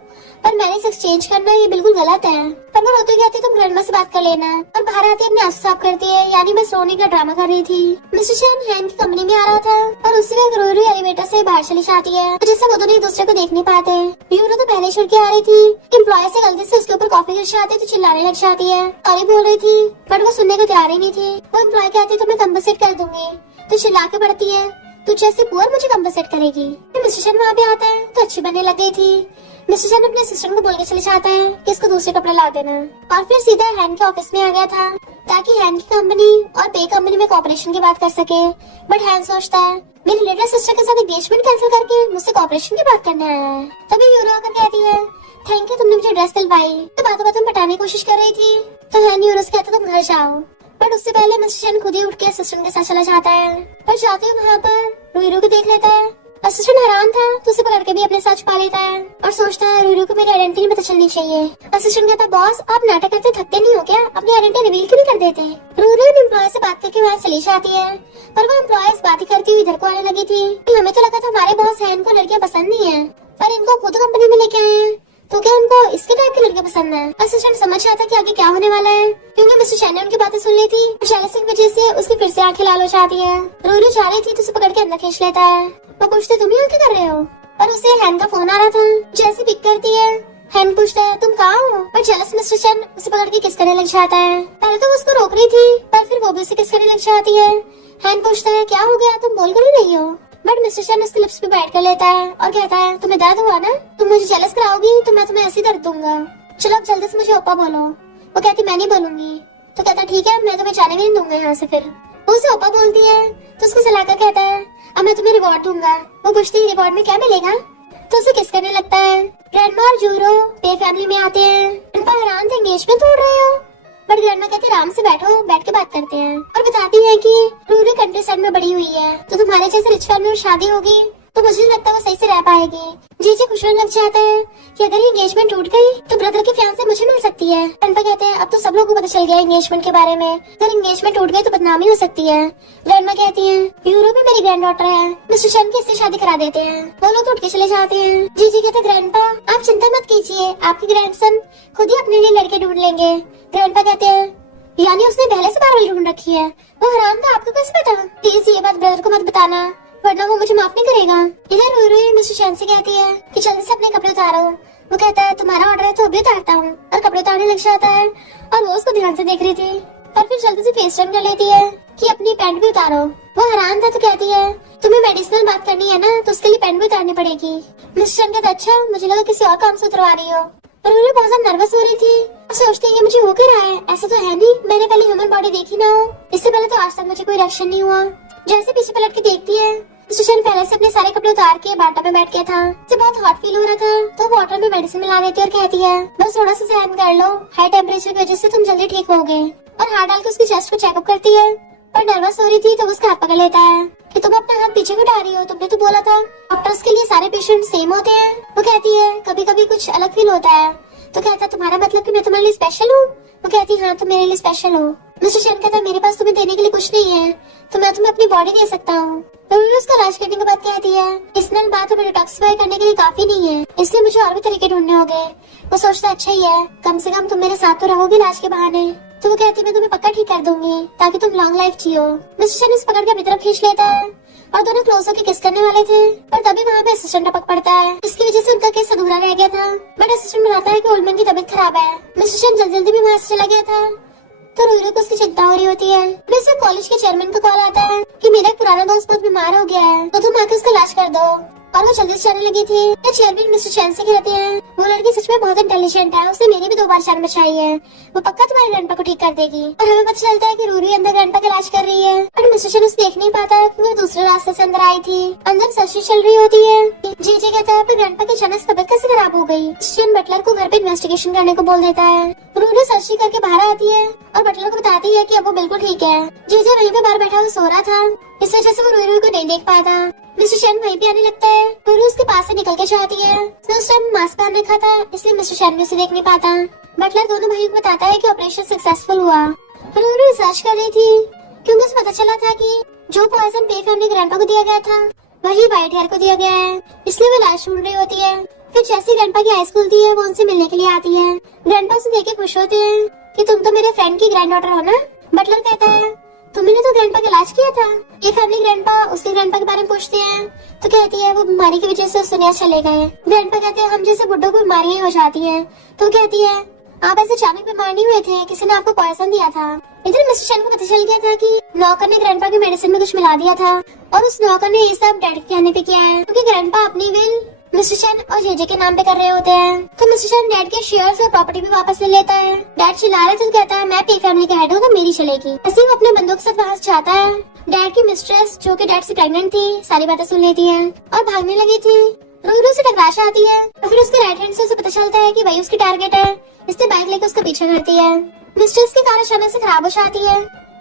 पर मैंने एक्सचेंज करना ये बिल्कुल गलत है। पर वो रोते कहती तुम ग्रैंडमा से बात कर लेना। और बाहर आती अपने आंसू साफ करती है, यानी मैं सोने का ड्रामा कर रही थी। मिस्टर चैन हैन की कंपनी में आ रहा था और उसी वक्त रूरू एलिवेटर से बाहर चली जाती है जिससे वो दोनों एक दूसरे को देख नहीं पाते। यूरो तो पहले छुड़ के आ रही थी, एम्प्लॉय से गलती से उसके ऊपर कॉफी गिर जाती तो चिल्लाने लग जाती है। और बोल रही थी बट वो सुनने को तैयार ही नहीं थी। वो एम्प्लॉय कहती तो मैं कंपनसेट कर दूंगी, तो चिल्ला के पड़ती है तू जैसे पुअर मुझे कंपनसेट करेगी। मिस्टर चैन वहाँ पे आता है तो अच्छी बनने लग गई थी। मिस्टर चैन अपने असिस्टेंट को बोल के चले जाता है कि इसको दूसरे कपड़े ला देना और फिर सीधा हैन के ऑफिस में आ गया था ताकि हैन की कंपनी और पे कंपनी में कॉपरेशन की बात कर सके। बट हैन सोचता है मेरी लिटिल सिस्टर के साथ एंगेजमेंट कैंसिल करके मुझसे कॉपरेशन की बात करने आया है। तभी यूरो आकर कहती है थैंक यू तुमने मुझे ड्रेस दिलवाई। तो बातों बातों में पटाने की कोशिश कर रही थी तो हैन यूरो से कहता तुम घर जाओ। बट उससे पहले मिस्टर चैन खुद ही उठ के असिस्टेंट के साथ चला जाता है। पर जाते ही वहाँ पर रूरू को देख लेता है। असिस्टेंट हैरान था तो उसे पकड़ के भी अपने साथ छुपा लेता है और सोचता है रूरू को मेरी आइडेंटिटी पता चलनी चाहिए। असिस्टेंट कहता बॉस आप नाटक करते थकते नहीं हो क्या, अपनी आइडेंटिटी रिवील क्यों नहीं कर देते? रूरू एम्प्लॉय से बात करके वहाँ चली जाती है पर वो एम्प्लॉय बात ही करती हुई इधर को आने लगी थी। हमें तो लगा था हमारे बॉस है इनको लड़कियां पसंद नहीं है पर इनको खुद कंपनी में लेके आए हैं, तो क्या उनको इसके टाइप की लड़कियां पसंद है? असिस्टेंट समझ जाता कि आगे क्या होने वाला है क्योंकि मिस्टर चैन ने उनकी बातें सुन ली थी। जेलसी की वजह से उसकी फिर से आंखें लाल हो जाती है। रूरू जा रही थी तो उसे पकड़ के अंदर खींच लेता है। वो पूछते तुम यहाँ क्या कर रहे हो? और उसे हैन का फोन आ रहा था। जैसे पिक करती है हैन पूछता है तुम कहाँ हो? पर जेलस मिस्टर चैन उसे पकड़ के किस करने लग जाता है। पहले तो उसको रोक रही थी पर फिर वो भी उसे किस करने लग जाती है। हैन पूछता है क्या हो गया, तुम बोल कर नहीं हो? बट मिस्टर चैन उसके लिप्स पे बैठ कर लेता है और कहता है तुम्हें दर्द हुआ ना, तुम मुझे जेलस कराओगी तो मैं तुम्हें ऐसी दर्द दूंगा। चलो अब जल्दी से मुझे ओप्पा बोलो। वो कहती मैं नहीं बोलूंगी। तो कहता ठीक है, मैं तुम्हें जाने भी नहीं दूंगा यहाँ से। फिर वो उसे ओप्पा बोलती है तो उसको सलाहकार कहता है अब मैं तुम्हें रिवॉर्ड दूंगा। वो पूछती है रिवॉर्ड में क्या मिलेगा, तो उसे किस करने लगता है। ग्रैंडमा और जूरो पे फैमिली में आते हैं। उनका हैरान थे एंगेजमेंट तोड़ रहे हो, बट ग्रैंडमा कहते हैं आराम से बैठो, बैठ के बात करते हैं। और बताती है कि रूरू कंट्री साइड में बड़ी हुई है, तो तुम्हारे जैसे रिच फैमिली में शादी होगी तो मुझे नहीं लगता वो सही से रह पाएगी। जीजे खुश होने लग जाता है कि अगर ये एंगेजमेंट टूट गई तो ब्रदर की फियांसे मुझे मिल सकती है। ग्रैंडपा कहते हैं अब तो सब लोगों को पता चल गया एंगेजमेंट के बारे में, अगर एंगेजमेंट टूट गई तो बदनामी हो सकती है। ग्रैंडमा कहती है यूरो भी मेरी ग्रैंड डॉटर है, मिस्टर शन की इससे शादी करा देते हैं। वो लोग तो उठ के चले जाते हैं। जीजी कहते ग्रैंडपा आप चिंता मत कीजिए, आपके ग्रैंडसन खुद ही अपने लिए लड़के ढूंढ लेंगे। ग्रैंडपा कहते हैं यानी उसने पहले से बारवल ढूंढ रखी है, वो हराम था, आपको कैसे पता? प्लीज ये बात ब्रदर को मत बताना वरना वो मुझे माफ नहीं करेगा। इधर रूरू मिस्टर शैन से कहती है कि जल्दी से अपने कपड़े उतारो। वो कहता है तुम्हारा ऑर्डर है तो अभी उतारता हूँ, और कपड़े उतारने लग जाता है। और वो उसको ध्यान से देख रही थी और फिर जल्दी से फेस टर्न कर लेती है कि अपनी पैंट भी उतारो। वो हैरान था तो कहती है तुम्हें मेडिसिनल बात करनी है ना, तो उसके लिए पैंट भी उतारनी पड़ेगी। मिस्टर शैन कहता अच्छा, मुझे लगा किसी और काम से उतरवा रही हो। रूरू बहुत ज्यादा नर्वस हो रही थी, सोचती है मुझे हो क्या रहा है, ऐसा तो है नहीं मैंने पहले ह्यूमन बॉडी देखी ना हो, इससे पहले तो आज तक मुझे कोई रिएक्शन नहीं हुआ। जैसे पीछे पलट के देखती है मिस्टर शैन पहले से अपने सारे कपड़े उतार के बाटा में बैठ गया था। उसे बहुत हॉट फील हो रहा था तो वाटर में मेडिसिन मिला देती है और कहती है बस थोड़ा सा सहन कर लो, हाई टेम्परेचर की वजह से तुम जल्दी ठीक होगे। और हाथ डाल के उसकी चेस्ट को चेकअप करती है, पर नर्वस हो रही थी तो उसका हाथ पकड़ लेता है कि तुम अपना हाथ पीछे क्यों उठा रही हो, तुमने तो बोला था डॉक्टर्स के लिए सारे पेशेंट सेम होते हैं। वो कहती है कभी कभी कुछ अलग फील होता है। तो कहता तुम्हारा मतलब कि मैं तुम्हारे लिए स्पेशल हूँ? वो कहती हाँ तुम मेरे लिए स्पेशल हो। मिस्टर शैन कहता मेरे पास तुम्हें देने के लिए कुछ नहीं है, तो मैं तुम्हें अपनी बॉडी दे सकता हूँ। उसका राज करने के बाद कहती है इस नल बात तुम्हें डिटॉक्सिफाई करने के लिए काफी नहीं है, इसलिए मुझे और भी तरीके ढूंढने होंगे। वो सोचता अच्छा ही है, कम से कम तुम मेरे साथ तो रहोगे इलाज के बहाने। तो वो कहती मैं तुम्हें पक्का ठीक कर दूंगी ताकि तुम लॉन्ग लाइफ जियो। मिस्टर शैन उसे पकड़ के अपनी तरफ खींच लेता है और दोनों क्लोज होकर किस करने वाले थे, पर तभी वहाँ पे असिस्टेंट टपक पड़ता है, इसकी वजह से उनका केस अधूरा रह गया था। बट असिस्टेंट बताता है कि ओल्डमैन की तबीयत खराब है। मिस्टर शैन जल्दी जल्दी भी वहाँ से चला गया था तो रूरू को उसकी चिंता हो रही होती है। फिर उसे कॉलेज के चेयरमैन का कॉल आता है कि मेरा एक पुराना दोस्त बहुत बीमार हो गया है, तो तुम आके उसका इलाज कर दो। और वो जल्दी से जाने लगी थी। तो चेयरमैन मिस्टर शैन से कहते हैं वो लड़की सच में बहुत इंटेलिजेंट है, उसने मेरी भी 2 बार जान बचाई है, वो पक्का तुम्हारे ग्रैंडपा को ठीक कर देगी। और हमें पता चलता है कि रूरू अंदर ग्रैंडपा का इलाज कर रही है, बट मिस्टर शैन उसे देख नहीं पाता क्योंकि वो दूसरे रास्ते से अंदर आई थी। अंदर सर्च चल रही होती है। जी कहता है ग्रैंडपा की अचानक तबीयत कैसे खराब हो गई। शैन बटलर को घर पे इन्वेस्टिगेशन करने को बोल देता है। रूरू सर्च करके बाहर आती है और बटलर को बताती है कि अब वो बिल्कुल ठीक है। जीजे वहीं पे बाहर बैठा हुआ सो रहा था, इस वजह से वो रूरू को नहीं देख पाता। मिस्टर शैन वहीं पे आने लगता है, रूरू उसके पास से निकल के जाती है। उसने उस टाइम मास्क पहन रखा था इसलिए मिस्टर शैन भी उसे देख नहीं पाता। बटलर दोनों भाइयों को बताता है कि ऑपरेशन सक्सेसफुल हुआ। रूरू रिसर्च कर रही थी क्योंकि उसे पता चला था कि जो पॉइजन पे फैमिली ग्रैंडपा को दिया गया था वही व्हाइट हेयर को दिया गया है, इसलिए वो इलाज ढूंढ रही होती है। फिर जैसे ग्रैंडपा की हाई खुलती है वो उनसे मिलने के लिए आती है। ग्रैंडपा उसे देख के खुश होते हैं कि तुम तो मेरे फ्रेंड की ग्रैंड डॉटर हो ना। बटलर कहता है तुमने तो ग्रैंडपा का इलाज किया था। ये फैमिली ग्रैंडपा उसके ग्रैंडपा के बारे में पूछते हैं तो कहती है वो बीमारी की वजह से उस दुनिया से चले गए। ग्रैंडपा कहते हैं हम जैसे बुड्ढों को बीमारियां हो जाती है। तो कहती है आप ऐसे अचानक बीमार नहीं हुए थे, किसी ने आपको पॉइजन दिया था। इधर मिस्टर शैन को पता चल गया था कि नौकर ने ग्रैंडपा की मेडिसिन में कुछ मिला दिया था और उस नौकर ने ये सब डैड के कहने पे किया है, क्योंकि ग्रैंडपा अपनी विल मिस्टर शैन और जेजे के नाम पे कर रहे होते हैं। तो मिस्टर शैन डैड के शेयर्स और प्रॉपर्टी भी वापस ले लेता है। डैड चिल्ला रहे थे तो कहता है मैं पे फैमिली का हेड हूँ तो मेरी चलेगी। ऐसे वो अपने बंदूक के साथ वहाँ से जाता है। डैड की मिस्ट्रेस जो कि डैड से प्रेग्नेंट थी सारी बातें सुन लेती है और भागने लगी थी। रूरू से टकराश आती है और फिर उसके राइट हैंड से उसे पता चलता है कि वही उसकी टारगेट है, इससे बाइक लेकर उसका पीछा करती है। मिस्ट्रेस की कार अचानक से खराब हो जाती है।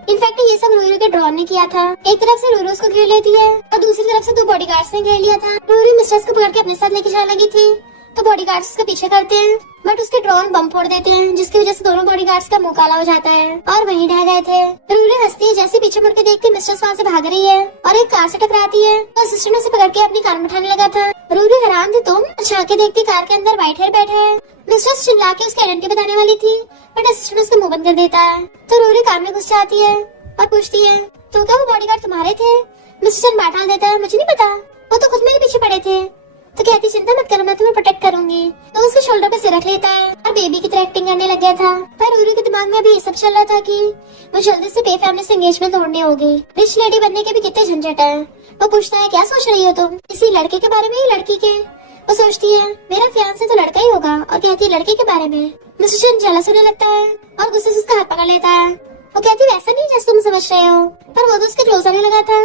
इनफैक्ट ये सब रूरू के ड्रोन ने किया था। एक तरफ से रूरू उसको घेर लेती है और दूसरी तरफ से 2 बॉडीगार्ड्स ने घेर लिया था। रूरू मिस्ट्रेस को पकड़ के अपने साथ लेके जाने लगी थी तो बॉडीगार्ड्स उसका पीछे करते हैं, बट उसके ड्रोन बम फोड़ देते हैं जिसकी वजह से दोनों बॉडीगार्ड्स का मुंह काला हो जाता है और वहीं ढह गए थे। रूरू हंसती है जैसे पीछे मुड़ के देखती मिस्ट्रेस वहाँ से भाग रही है और एक कार से टकराती है तो असिस्टेंट उसे पकड़ के अपनी कार में उठाने लगा था। रूरू हैरान थी, तुम अच्छा के देखती कार के अंदर व्हाइट हेयर बैठा है। मिस्ट्रेस चिल्ला के उसकी आइडेंटिटी बताने वाली थी बट असिस्टेंट उसका मुंह बंद कर देता है। तो रूरू कार में घुस जाती है और पूछती है तो क्या वो बॉडीगार्ड तुम्हारे थे? मिस्टर शैन बात डाल देता है मुझे नहीं पता, वो तो खुद मेरे पीछे पड़े थे। तो कहती चिंता मत करो मैं तुम्हें प्रोटेक्ट करूंगी। तो उसके शोल्डर पे सिर रख लेता है और बेबी की तरह एक्टिंग करने लग गया था। पर रूरू के दिमाग में अभी ये सब चल रहा था कि वो जल्दी से पे फैमिली से एंगेजमेंट तोड़नी होगी। रिच लेडी बनने के भी कितने झंझट है। वो पूछता है क्या सोच रही हो तुम, किसी लड़के के बारे में या लड़की के? वो सोचती है मेरा फियांसे तो लड़का ही होगा और कहती है लड़के के बारे में। मिस्टर शन जेलस होने लगता है और गुस्से से उसका हाथ पकड़ लेता है। वो कहती है वैसा नहीं जैसे तुम समझ रहे हो, पर वो तो उसके क्लोज आने लगा था।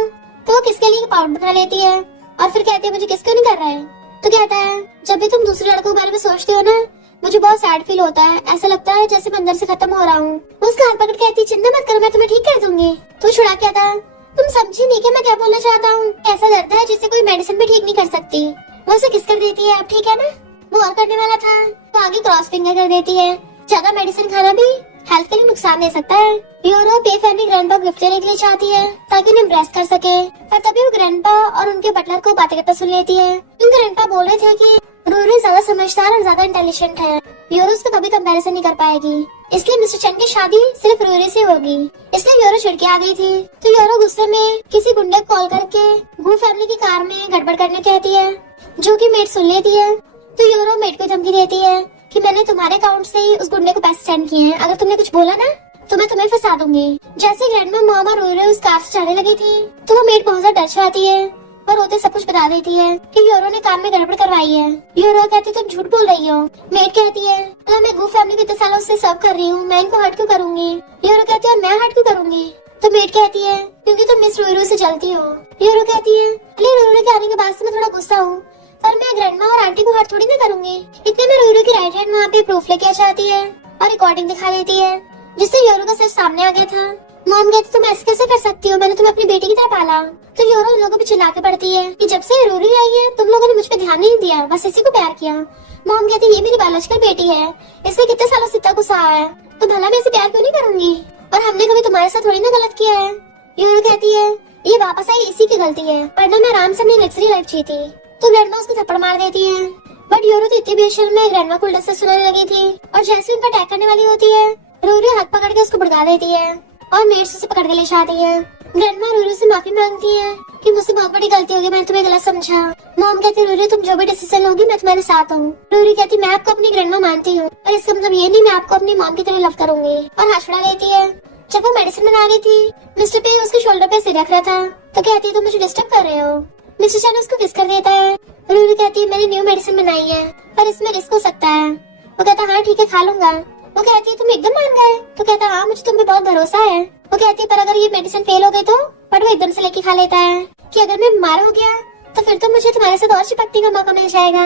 तो वो किसके लिए पाउडर बना लेती है और फिर कहती है मुझे किस क्यों नहीं कर रहा है। तो कहता है जब भी तुम दूसरे लड़कों के बारे में सोचते हो ना, मुझे बहुत सैड फील होता है, ऐसा लगता है जैसे मैं अंदर से खत्म हो रहा हूँ। उसका हाथ पकड़ कहती चिंता मत करो, मैं तुम्हें ठीक कर दूंगी। तो छुड़ा कहता है तुम समझी नहीं कि मैं क्या बोलना चाहता हूँ, ऐसा दर्द है जिसे कोई मेडिसिन भी ठीक नहीं कर सकती। वो उसे किस कर देती है, अब ठीक है ना। वो और करने वाला था तो आगे क्रॉस फिंगर कर देती है। ज्यादा मेडिसिन खाना भी हेल्थ के लिए नुकसान दे सकता है। यूरो पे फैमिली ग्रैंडपा गिफ्ट देने के लिए चाहती है ताकि उन्हें इम्प्रेस कर सके, पर तभी वो ग्रैंडपा और उनके बटलर को बातें करता सुन लेती है। ग्रैंडपा बोल रहे थे कि रूरी ज्यादा समझदार और ज्यादा इंटेलिजेंट है, यूरो उसका कभी कंपैरिजन नहीं कर पाएगी, इसलिए मिस्टर चन की शादी सिर्फ रूरी से होगी। इसलिए यूरो चिढ़ के आ गई थी। तो यूरो गुस्से में किसी गुंडे को कॉल करके गू फैमिली की कार में गड़बड़ करने कहती है, जो कि मेड सुन लेती है। तो यूरो मेड को धमकी देती है कि मैंने तुम्हारे अकाउंट से ही उस गुंडे को पैसे सेंड किए हैं, अगर तुमने कुछ बोला ना तो मैं तुम्हें फंसा दूंगी। जैसे ग्रैंडमा मॉम और रूरी उस कार से जाने लगी थी तो वो मेड बहुत ज्यादा डर जाती है और रोते सब कुछ बता देती है कि यूरो ने काम में गड़बड़ करवाई है। यूरो कहती तुम झूठ बोल रही हो। मेड कहती है मैं गू फैमिली को इतने सालों से सर्व कर रही हूँ, मैं इनको हर्ट क्यों करूंगी। यूरो कहती है और मैं हर्ट क्यों करूंगी। तो मेड कहती है क्योंकि तुम मिस रूरू से जलती हो। यूरो कहती है रूरू के आने के बाद से मैं थोड़ा गुस्सा हूँ, पर मैं ग्रैंडमा और आंटी को हर्ट थोड़ी ना करूंगी। इतने में रूरू की राइट हैंड वहाँ पे प्रूफ लेके आ जाती है और रिकॉर्डिंग दिखा देती है, जिससे यूरो का सच सामने आ गया था। मॉम कहती तुम ऐसे कैसे कर सकती हो, मैंने तुम्हें अपनी बेटी की तरह पाला। तो यूरो उन लोगों पे चिल्ला के पड़ती है कि जब से रूरी आई है तुम लोगों ने मुझ पे ध्यान नहीं दिया, बस इसी को प्यार किया। मॉम कहती ये मेरी बायोलॉजिकल बेटी है, इसने कितने सालों से इतना गुस्सा आया है, तो भला मैं इसे प्यार क्यों नहीं करूंगी, और हमने कभी तुम्हारे साथ थोड़ी ना गलत किया है। यूरो कहती है ये वापस आई इसी की गलती है, वरना मैं आराम से अपनी लग्जरी लाइफ जीती। तो ग्रैंडमा उसको थप्पड़ मार देती है, बट यूरो तो इतनी बेशर्म में ग्रैंडमा को उल्टा से सुनाने लगी थी, और जैसे उनका अटैक करने वाली होती है रूरी हाथ पकड़ के उसको भड़का देती है और मेड से पकड़ के ले जाती है। ग्रैंडमा रूरी से माफी मांगती है कि मुझसे बहुत बड़ी गलती होगी, मैंने तुम्हें गलत समझा। मॉम कहती रूरी तुम जो भी डिसीजन लोगी मैं तुम्हारे साथ हूँ। रूरी कहती मैं आपको अपनी ग्रैंडमा मानती हूँ, और इसका मतलब ये नहीं मैं आपको अपनी मॉम की तरह लव करूंगी, और हाथ छुड़ा लेती है। जब वो मेडिसिन बना रही थी मिस्टर पे उसके शोल्डर पे सिर रख रहा था तो कहती है तुम मुझे डिस्टर्ब कर रहे हो। मिस्टर चैन उसको किस कर देता है। रूरी कहती है मैंने न्यू मेडिसिन बनाई है पर इसमें रिस्क हो सकता है। वो कहता हाँ ठीक है खा लूंगा। वो कहती है तुम एकदम मान गए। तो कहता हाँ मुझे तुम पे बहुत भरोसा है। वो कहती है पर अगर ये मेडिसिन फेल हो गई तो, बट वो एकदम से लेके खा लेता है कि अगर मैं बीमार हो गया तो फिर तो मुझे तुम्हारे साथ और चिपकने का मौका मिल जाएगा।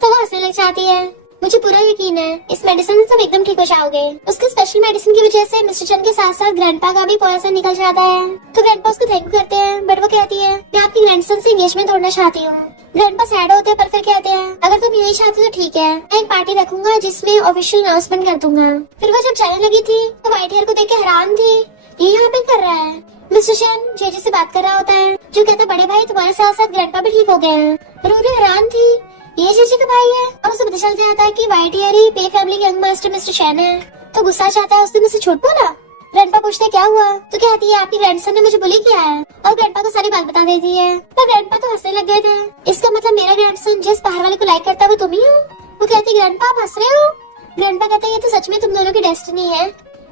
तो वो हंसने लग जाती है, मुझे पूरा यकीन है इस मेडिसिन से तुम एकदम ठीक हो जाओगे। उसके स्पेशल मेडिसिन की वजह से मिस्टर चंद के साथ साथ ग्रैंडपा का भी पॉइजन निकल जाता है। तो ग्रैंडपा उसको थैंक यू करते हैं, बट वो कहती है मैं आपकी ग्रैंडसन से एंगेजमेंट तोड़ना चाहती हूँ। ग्रैंडपा सैड होते हैं पर फिर कहते हैं अगर तुम यही चाहते तो ठीक है, मैं एक पार्टी रखूंगा जिसमें ऑफिशियल अनाउंसमेंट कर दूंगा। फिर वो जब जाने लगी थी तो व्हाइट हेयर को देख के हैरान थी, ये यहाँ पे कर रहा है। मिस्टर चैन जेजे से बात कर रहा होता है जो कहता बड़े भाई तुम्हारे साथ साथ ग्रैंडपा भी ठीक हो गए हैं। रूरी हैरान थी ये जेजे का भाई है, और उसे पता चल जाता है कि व्हाइट हेयर ही पे फैमिली के यंग मास्टर मिस्टर चैन है। तो गुस्सा चाहता है उसने मुझसे झूठ बोला। ग्रैंडपा पूछते क्या हुआ। तो कहती है आपकी ग्रैंडसन ने मुझे बुली किया है, और ग्रैंडपा को सारी बात बता देती है। पर ग्रैंडपा तो हंसने लग गए थे, इसका मतलब मेरा ग्रैंडसन जिस बाहर वाले को लाइक करता है वो तुम ही हो। वो कहती ग्रैंडपा आप हंस रहे हो। ग्रैंडपा कहता है ये तो सच में तुम दोनों की डेस्टिनी है,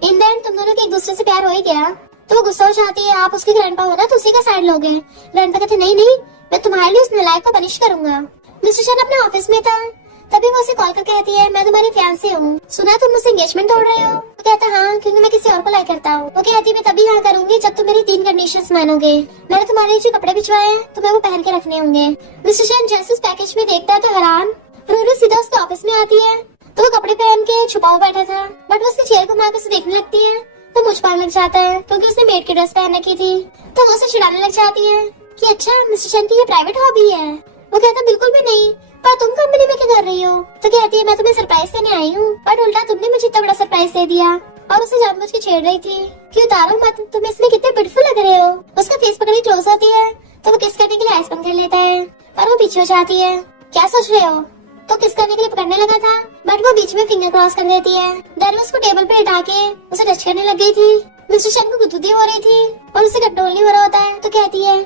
इन द एंड तुम दोनों के एक दूसरे से प्यार हो ही गया। तो वो गुस्सा हो जाती है आप उसकी ग्रैंडपा हो ना तो उसी का साइड लोगे। ग्रैंडपा कहते नहीं नहीं मैं तुम्हारे लिए उस नालायक को पनिश करूंगा। मिस्टर चैन अपने ऑफिस में था तभी वो उसे कॉल करके कहती है मैं तुम्हारी फियांसी हूँ, सुना तुम मुझसे एंगेजमेंट तोड़ रहे हो। वो कहता हाँ क्योंकि मैं किसी और को लाइक करता हूँ। वो कहती मैं तभी हाँ करूंगी जब तुम मेरी 3 कंडीशंस मानोगे। मैंने तुम्हारे लिए जो कपड़े भिजवाए हैं तुम्हें वो पहन के रखने होंगे। मिस्टर चैन जैसे उस पैकेज में देखता है तो हैरान। रूरी सीधा उसके ऑफिस में आती है तो वो कपड़े पहन के छुपा हुआ बैठा था, बट वो उसकी चेयर को मार उसे देखने लगती है तो मुझ पार लग जाता है क्योंकि उसने मेड की ड्रेस पहन रखी थी। तो वो उसे चिढ़ाने लग जाती है कि अच्छा मिस्टर चैन की ये प्राइवेट हॉबी है। वो कहता बिल्कुल भी नहीं, पर तुम कंपनी में क्या कर रही हो। तो कहती है मैं तुम्हें सरप्राइज देने आई हूँ, बट उल्टा तुमने मुझे इतना बड़ा सरप्राइज दे दिया। और उसे जानबूझ के छेड़ रही थी कि उतारो मत, तुम इसमें कितने ब्यूटीफुल लग रहे हो। उसका फेस पकड़ी क्लोज होती है तो वो किस करने के लिए आइस बंद कर लेता है, पर वो पीछे हो जाती है। क्या सोच रहे हो। तो किस करने के लिए पकड़ने लगा था, बट वो बीच में फिंगर क्रॉस कर देती है। दर उसको टेबल पे हटा के उसे टच करने लग गई थी। मिस्टर चैन को गुदगुदी हो रही थी और उसे कंट्रोल नहीं हो रहा होता है। तो कहती है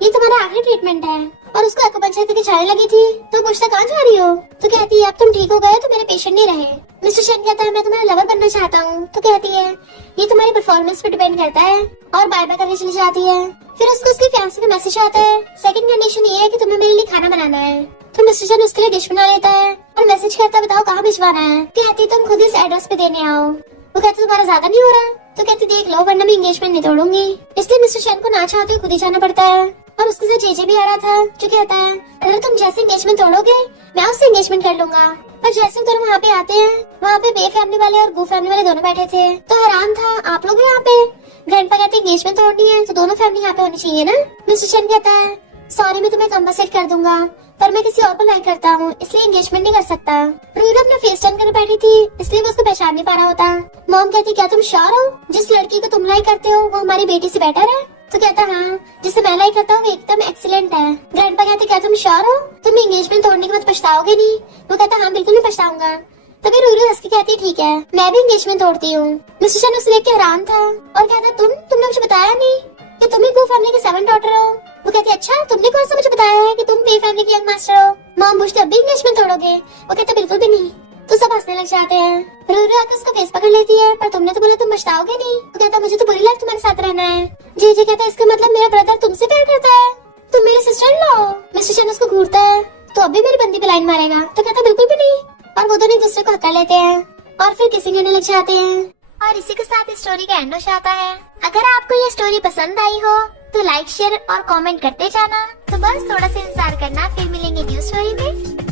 ये तुम्हारा आखिरी ट्रीटमेंट है और उसको एक्यूपंक्चर करके जाने लगी थी। तो पूछता कहाँ जा रही हो? तो कहती है अब तुम ठीक हो गए तो मेरे पेशेंट नहीं रहे। मिस्टर शेन कहता है मैं तुम्हारा लवर बनना चाहता हूँ। तो कहती है ये तुम्हारी परफॉर्मेंस पे डिपेंड करता है, और बाय बाय करके चली जाती है। फिर उसको उसकी फैंसी में मैसेज आता है, सेकंड कंडीशन ये है कि तुम्हें मेरे लिए खाना बनाना है। तो मिस्टर शेन उसके लिए डिश बना लेता है और मैसेज करता है बताओ कहाँ भिजवाना है। कहती तुम खुद इस एड्रेस पे देने आओ। वो कहते तुम्हारा ज्यादा नहीं हो रहा? तो कहती देख लो वरना मैं एंगेजमेंट नहीं तोड़ूंगी। इसलिए मिस्टर शेन को ना चाहते हुए खुद ही जाना पड़ता है। और उसके साथ जेजे भी आ रहा था जो कहता है अगर तुम जैसे एंगेजमेंट तोड़ोगे मैं उससे एंगेजमेंट कर लूंगा। पर जैसे दोनों वहाँ पे आते हैं, वहाँ पे बे फैमिली वाले और गू फैमिली वाले दोनों बैठे थे। तो हैरान था आप लोग यहाँ पे। ग्रैंडपा कहते एंगेजमेंट तोड़नी है तो दोनों फैमिली यहाँ पे होनी चाहिए ना। मिस्टर शेन कहता है सॉरी मैं तुम्हें कंपनसेट कर दूंगा, पर मैं किसी और को लाइक करता हूँ इसलिए एंगेजमेंट नहीं कर सकता। रूरा अपना फेस टर्न कर बैठी थी इसलिए वो उसको पहचान नहीं पा रहा होता। मॉम कहती क्या तुम श्योर हो जिस लड़की को तुम लाइक करते हो वो हमारी बेटी से बेटर है? तो कहता हाँ जिसे मैं लाइक करता हूँ वो एकदम एक्सीलेंट है। ग्रैंडपा कहते क्या तुम श्योर हो तुम एंगेजमेंट तोड़ने के बाद पछताओगे नहीं? वो कहता हाँ बिल्कुल नहीं पछताऊंगा। तभी रूरू हंस के कहती है ठीक है मैं भी एंगेजमेंट तोड़ती हूँ। मिस्टर शेन उसे लेके हैरान था और कहता तुमने मुझे बताया नहीं कि तुम ही गू फैमिली के 7 डॉटर हो। वो कहती अच्छा तुमने कौन सा मुझे बताया है कि तुम बे फैमिली के यंग मास्टर हो? मॉम पूछती अब भी एंगेजमेंट तोड़ोगे? वो कहता बिल्कुल भी नहीं। तो सब हंसने लग जाते हैं। रूरू आकर उसका फेस पकड़ लेती है पर तुमने तो बोला तुम पछताओगे नहीं। वो कहता मुझे तो पूरी लाइफ तुम्हारे साथ रहना है। जी कहता है इसका मतलब मेरा ब्रदर तुमसे प्यार करता है, तुम मेरे sister in law. Mister Shane उसको घूरता है तो अभी मेरी बंदी पे लाइन मारेगा? तो कहता बिल्कुल भी नहीं। और वो दोनों एक दूसरे को हक कर लेते हैं और फिर किसिंग करने लग जाते हैं। और इसी के साथ इस स्टोरी का एंड हो जाता है। अगर आपको ये स्टोरी पसंद आई हो तो लाइक शेयर और कमेंट करते जाना। तो बस थोड़ा सा इंतजार करना, फिर मिलेंगे न्यू स्टोरी में।